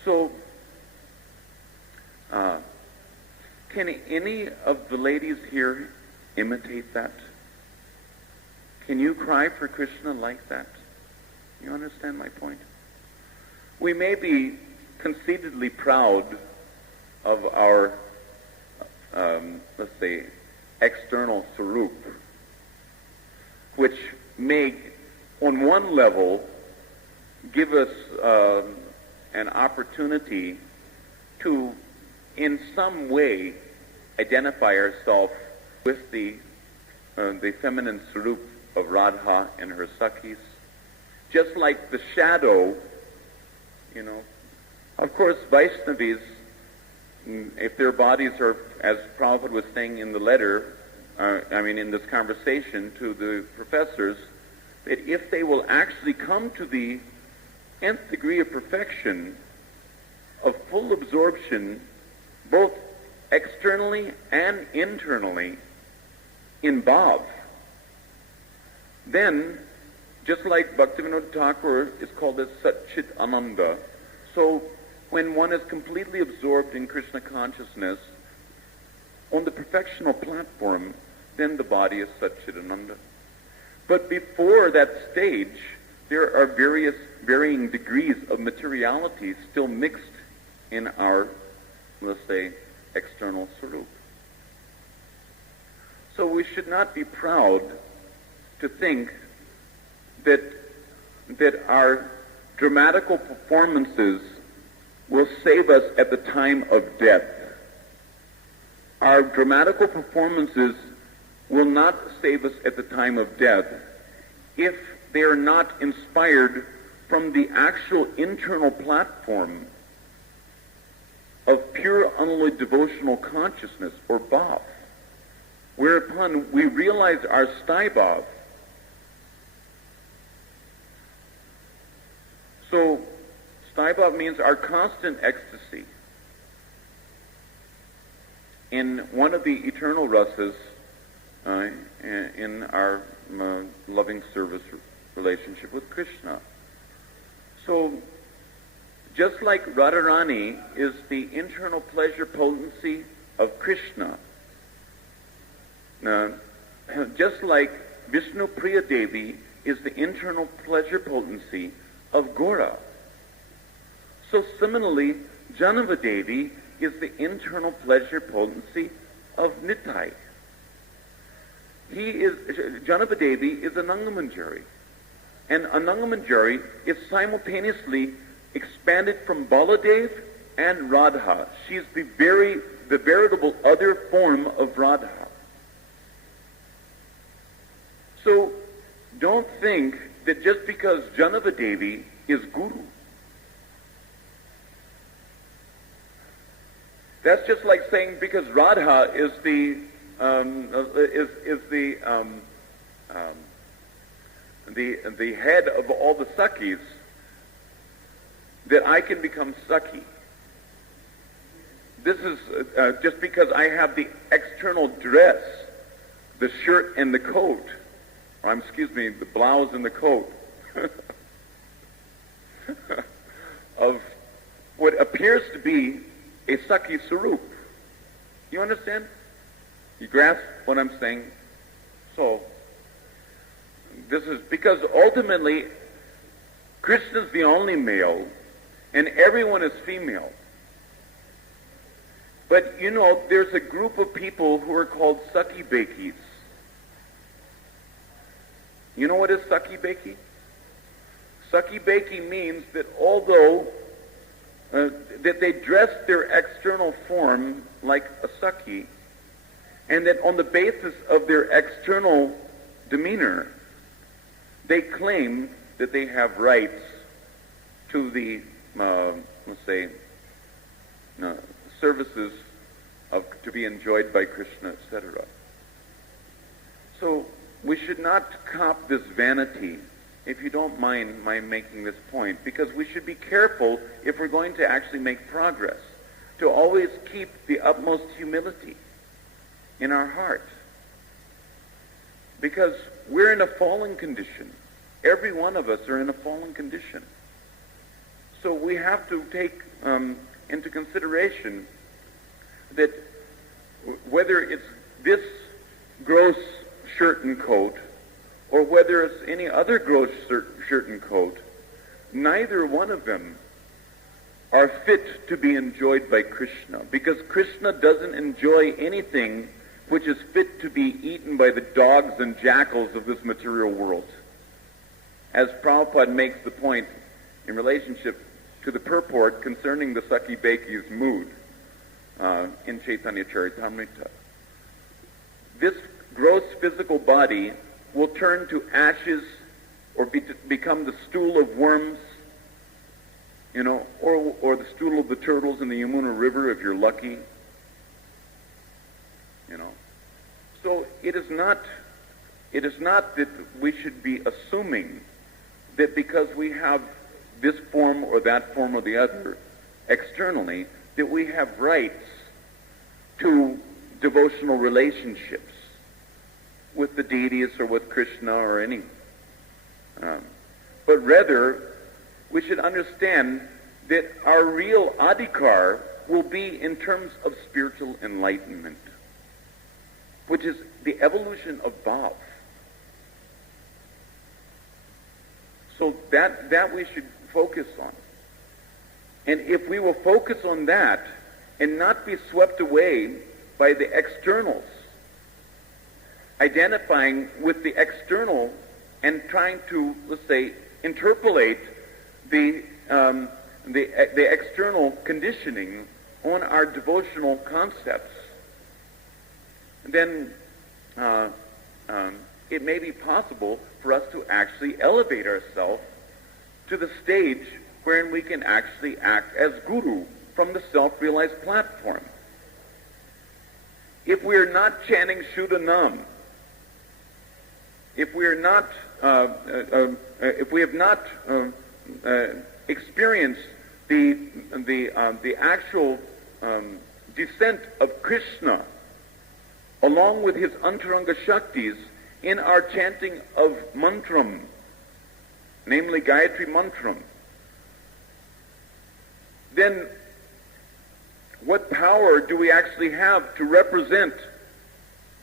So, can any of the ladies here imitate that? Can you cry for Krishna like that? You understand my point? We may be conceitedly proud of our, let's say, external sarup, which may, on one level, give us an opportunity to, in some way, identify ourselves with the feminine sarup of Radha and her Sakhis. Just like the shadow, Of course, Vaishnavis, if their bodies are, as Prabhupada was saying in the letter, in this conversation to the professors, that if they will actually come to the nth degree of perfection, of full absorption, both externally and internally, in bhav, then, just like Bhaktivinoda Thakur is called as Satchit Ananda, so when one is completely absorbed in Krishna consciousness, on the perfectional platform, then the body is Satchit Ananda. But before that stage, there are various varying degrees of materiality still mixed in our, let's say, external sarup. So we should not be proud to think that our dramatical performances will save us at the time of death. Our dramatical performances will not save us at the time of death if they are not inspired from the actual internal platform of pure unalloyed devotional consciousness, or bhav, whereupon we realize our sthai-bhav. So, sthai-bhav means our constant ecstasy. In one of the eternal rasas, in our loving service relationship with Krishna. So, just like Radharani is the internal pleasure potency of Krishna, just like Vishnu Priya Devi is the internal pleasure potency of Gaura. So similarly, Jahnava Devi is the internal pleasure potency of Nitai. Jahnava Devi is a Nangamanjari. And a Nangamanjari is simultaneously expanded from Baladev and Radha. She is the veritable other form of Radha. So don't think that just because Jahnava Devi is Guru, that's just like saying because Radha is the head of all the Sakhis, that I can become Sakhi. This is just because I have the external dress, the shirt and the coat, the blouse and the coat, of what appears to be a Sakhi Sarup. You understand? You grasp what I'm saying? So, this is because ultimately, Krishna's the only male, and everyone is female. But, there's a group of people who are called Sakhi Bekis. You know what is Sakhi Beki? Sakhi Beki means that although that they dress their external form like a Sakhi, and that on the basis of their external demeanor, they claim that they have rights to the, services to be enjoyed by Krishna, etc. So we should not cop this vanity, if you don't mind my making this point, because we should be careful if we're going to actually make progress, to always keep the utmost humility in our heart. Because we're in a fallen condition. Every one of us are in a fallen condition. So we have to take into consideration that whether it's this gross shirt and coat, or whether it's any other gross shirt and coat, neither one of them are fit to be enjoyed by Krishna, because Krishna doesn't enjoy anything which is fit to be eaten by the dogs and jackals of this material world. As Prabhupada makes the point in relationship to the purport concerning the Sakhi Beki's mood in Chaitanya Charitamrita. This gross physical body will turn to ashes or become the stool of worms, or the stool of the turtles in the Yamuna River if you're lucky. So it is not that we should be assuming that because we have this form or that form or the other externally, that we have rights to devotional relationships with the deities or with Krishna or any. But rather, we should understand that our real adhikar will be in terms of spiritual enlightenment, which is the evolution of bhav. So that we should focus on. And if we will focus on that and not be swept away by the externals, identifying with the external and trying to, let's say, interpolate the external conditioning on our devotional concepts, then it may be possible for us to actually elevate ourselves to the stage wherein we can actually act as guru from the self-realized platform. If we are not chanting Shuddhanam, if we are not, if we have not experienced the actual descent of Krishna along with his antaranga shaktis in our chanting of mantram, namely Gayatri mantram, then what power do we actually have to represent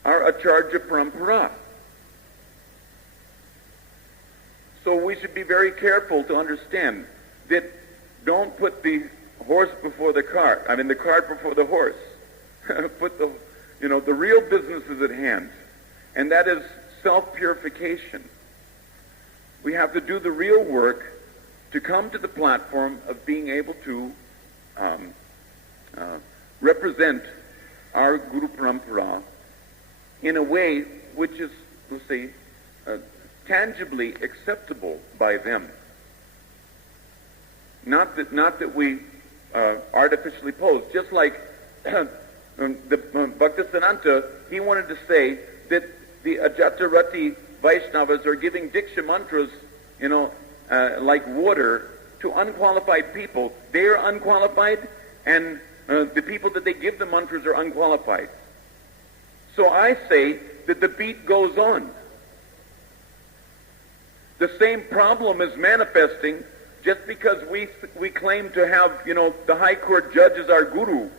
our Acharya Parampara? So we should be very careful to understand that don't put the horse before the cart. I mean, the cart before the horse. Put the real business is at hand, and that is self-purification. We have to do the real work to come to the platform of being able to represent our Guru Parampara in a way which is, let's say, tangibly acceptable by them. Not that we artificially pose. Just like the Bhaktisiddhanta, he wanted to say that the Ajatarati Vaishnavas are giving Diksha mantras, like water to unqualified people. They are unqualified, and the people that they give the mantras are unqualified. So I say that the beat goes on. The same problem is manifesting just because we claim to have, the High Court judge as our guru.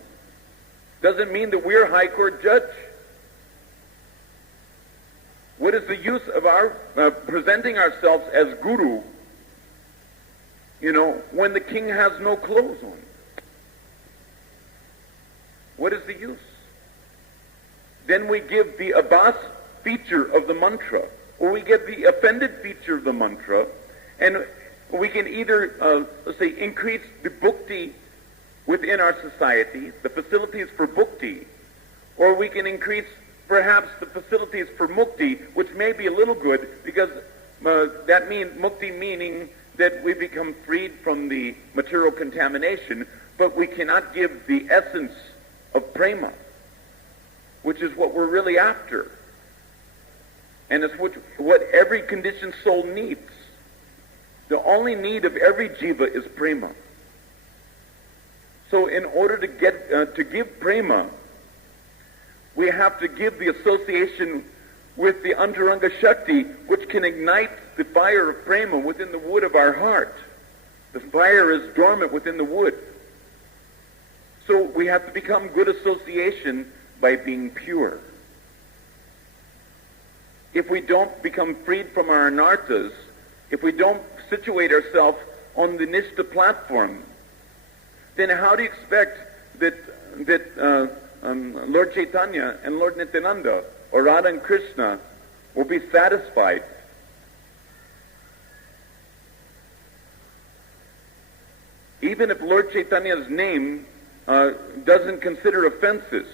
Doesn't mean that we're High Court judge. What is the use of our presenting ourselves as guru, when the king has no clothes on? What is the use? Then we give the Abbas feature of the mantra, or we get the offended feature of the mantra, and we can either, increase the bhakti within our society, the facilities for bhakti, or we can increase perhaps the facilities for mukti, which may be a little good, because that means mukti meaning that we become freed from the material contamination, but we cannot give the essence of prema, which is what we're really after. And it's what every conditioned soul needs. The only need of every jiva is prema. So in order to give prema, we have to give the association with the antaranga shakti, which can ignite the fire of prema within the wood of our heart. The fire is dormant within the wood. So we have to become good association by being pure. If we don't become freed from our anarthas, if we don't situate ourselves on the Nishta platform, then how do you expect that Lord Chaitanya and Lord Nityananda, or Radha and Krishna, will be satisfied. Even if Lord Chaitanya's name doesn't consider offenses,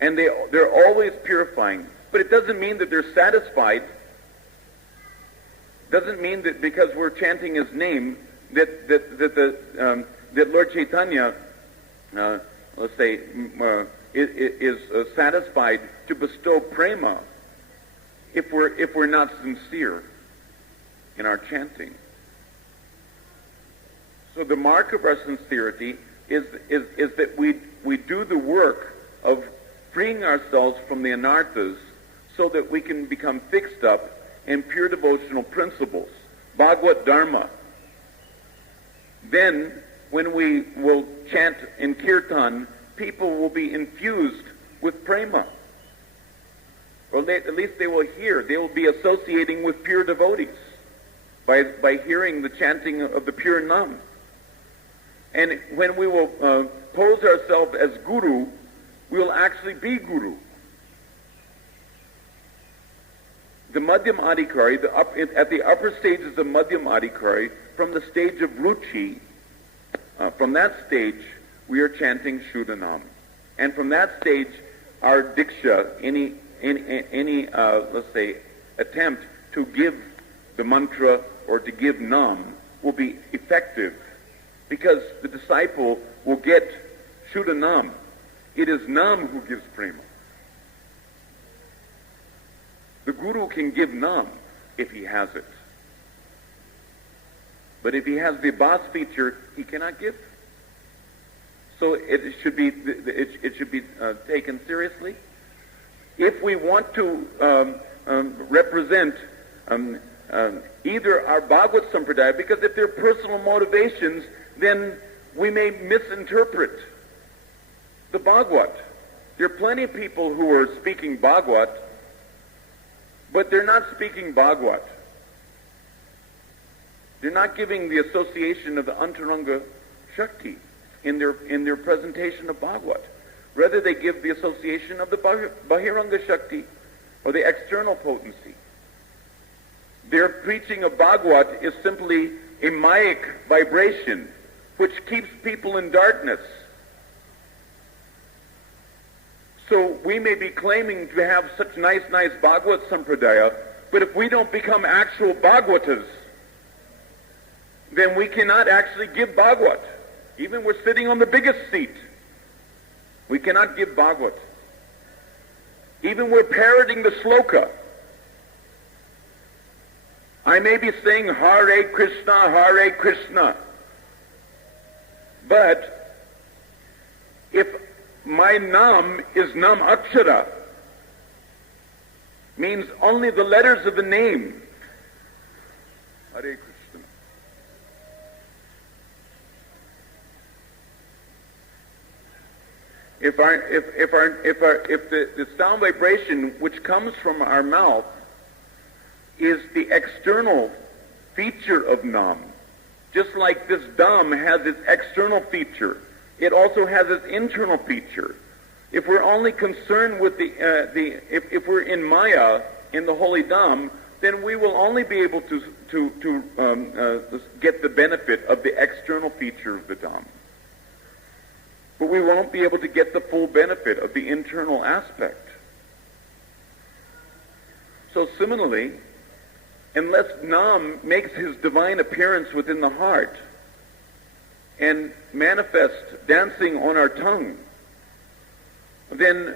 and they're always purifying, but it doesn't mean that they're satisfied. Doesn't mean that because we're chanting his name that Lord Chaitanya, let's say, is satisfied to bestow prema if we're not sincere in our chanting. So the mark of our sincerity is that we do the work of freeing ourselves from the anarthas so that we can become fixed up in pure devotional principles, Bhagavad Dharma. Then, when we will chant in kirtan, people will be infused with prema. Or at least they will hear. They will be associating with pure devotees by hearing the chanting of the pure Nam. And when we will pose ourselves as guru, we will actually be guru. The Madhyam Adhikari, at the upper stages of Madhyam Adhikari, from the stage of Ruchi, from that stage, we are chanting Shuddhanam. And from that stage, our Diksha, any let's say, attempt to give the mantra or to give Nam will be effective, because the disciple will get Shuddhanam. It is Nam who gives prema. The guru can give Nam if he has it. But if he has the Bas feature, he cannot give. So it should be taken seriously. If we want to represent either our Bhagavad Sampradaya, because if they're personal motivations, then we may misinterpret the Bhagavad. There are plenty of people who are speaking Bhagavad, but they're not speaking Bhagavad. They're not giving the association of the Antaranga Shakti in their presentation of Bhagavad. Rather, they give the association of the Bahiranga Shakti, or the external potency. Their preaching of Bhagavad is simply a Mayic vibration which keeps people in darkness. So we may be claiming to have such nice Bhagavad Sampradaya, but if we don't become actual Bhagavatas, then we cannot actually give Bhagavad. Even we're sitting on the biggest seat, we cannot give Bhagavad. Even we're parroting the sloka. I may be saying Hare Krishna, but if my Nam is Nam Akshara, means only the letters of the name, Hare Krishna. If the sound vibration which comes from our mouth is the external feature of Nam, just like this Dham has its external feature, it also has its internal feature. If we're only concerned with if we're in Maya, in the holy Dham, then we will only be able to get the benefit of the external feature of the Dham. But we won't be able to get the full benefit of the internal aspect. So similarly, unless Nam makes his divine appearance within the heart and manifests dancing on our tongue, then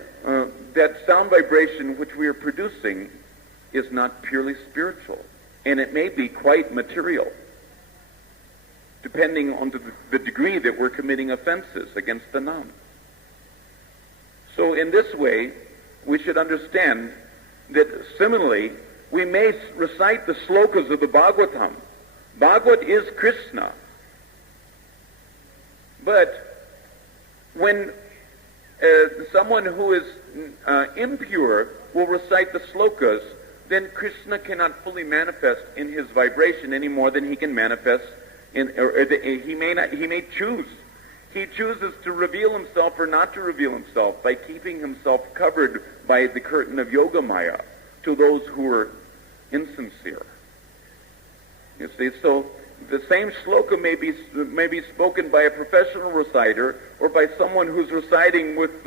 that sound vibration which we are producing is not purely spiritual, and it may be quite material, depending on the degree that we're committing offenses against the Nam. So in this way, we should understand that similarly, we may recite the slokas of the Bhagavatam. Bhagavad is Krishna. But when someone who is impure will recite the slokas, then Krishna cannot fully manifest in his vibration any more than he can manifest he may choose He chooses to reveal himself or not to reveal himself by keeping himself covered by the curtain of Yogamaya to those who are insincere. You see, so the same shloka may be spoken by a professional reciter or by someone who's reciting with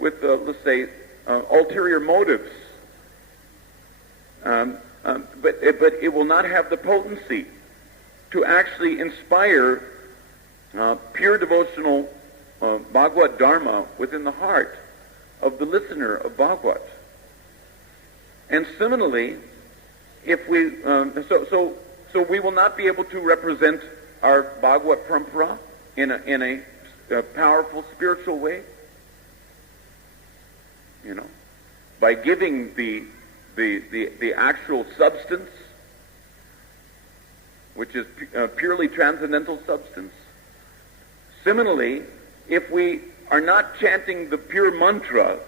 let's say, ulterior motives. But it will not have the potency to actually inspire pure devotional Bhagavad Dharma within the heart of the listener of Bhagavad. And similarly, if we so we will not be able to represent our Bhagavad Parampara in a powerful spiritual way, by giving the actual substance, which is purely transcendental substance. Similarly, if we are not chanting the pure mantra,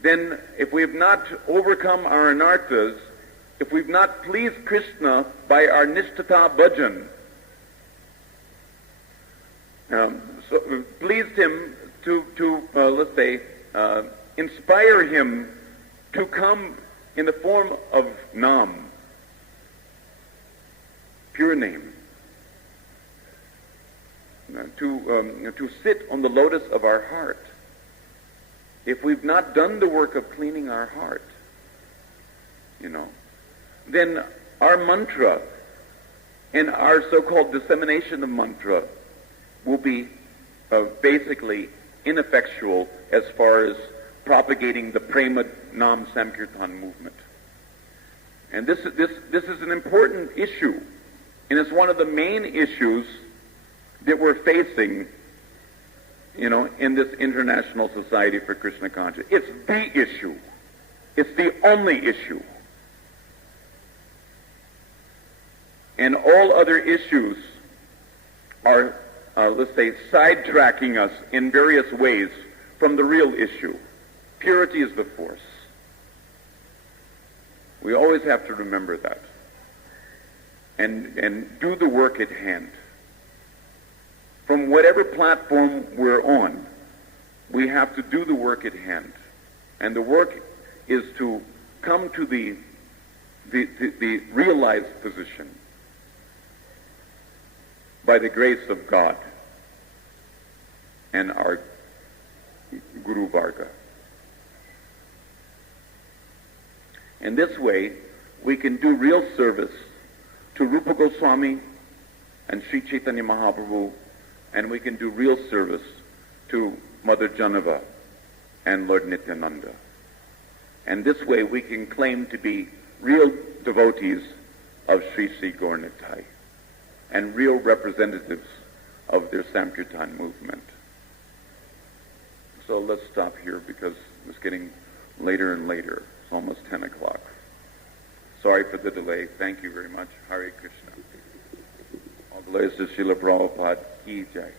then if we have not overcome our anarthas, if we've not pleased Krishna by our nishtata bhajan, so pleased him to let's say, inspire him to come in the form of Nam, pure name, to sit on the lotus of our heart. If we've not done the work of cleaning our heart, then our mantra and our so-called dissemination of mantra will be basically ineffectual as far as propagating the Prema Nam Sankirtan movement. And this is an important issue, and it's one of the main issues that we're facing, in this International Society for Krishna Consciousness. It's the issue. It's the only issue. And all other issues are, let's say, sidetracking us in various ways from the real issue. Purity is the force. We always have to remember that. And do the work at hand. From whatever platform we're on, we have to do the work at hand. And the work is to come to the realized position by the grace of God and our Guru Varga. In this way, we can do real service to Rupa Goswami and Sri Chaitanya Mahaprabhu, and we can do real service to Mother Jahnava and Lord Nityananda. And this way we can claim to be real devotees of Sri Sri Gaur Nitai and real representatives of their Sankirtan movement. So let's stop here because it's getting later and later. It's almost 10 o'clock. Sorry for the delay. Thank you very much. Hare Krishna. All glories to Srila Prabhupada. Ki Jai.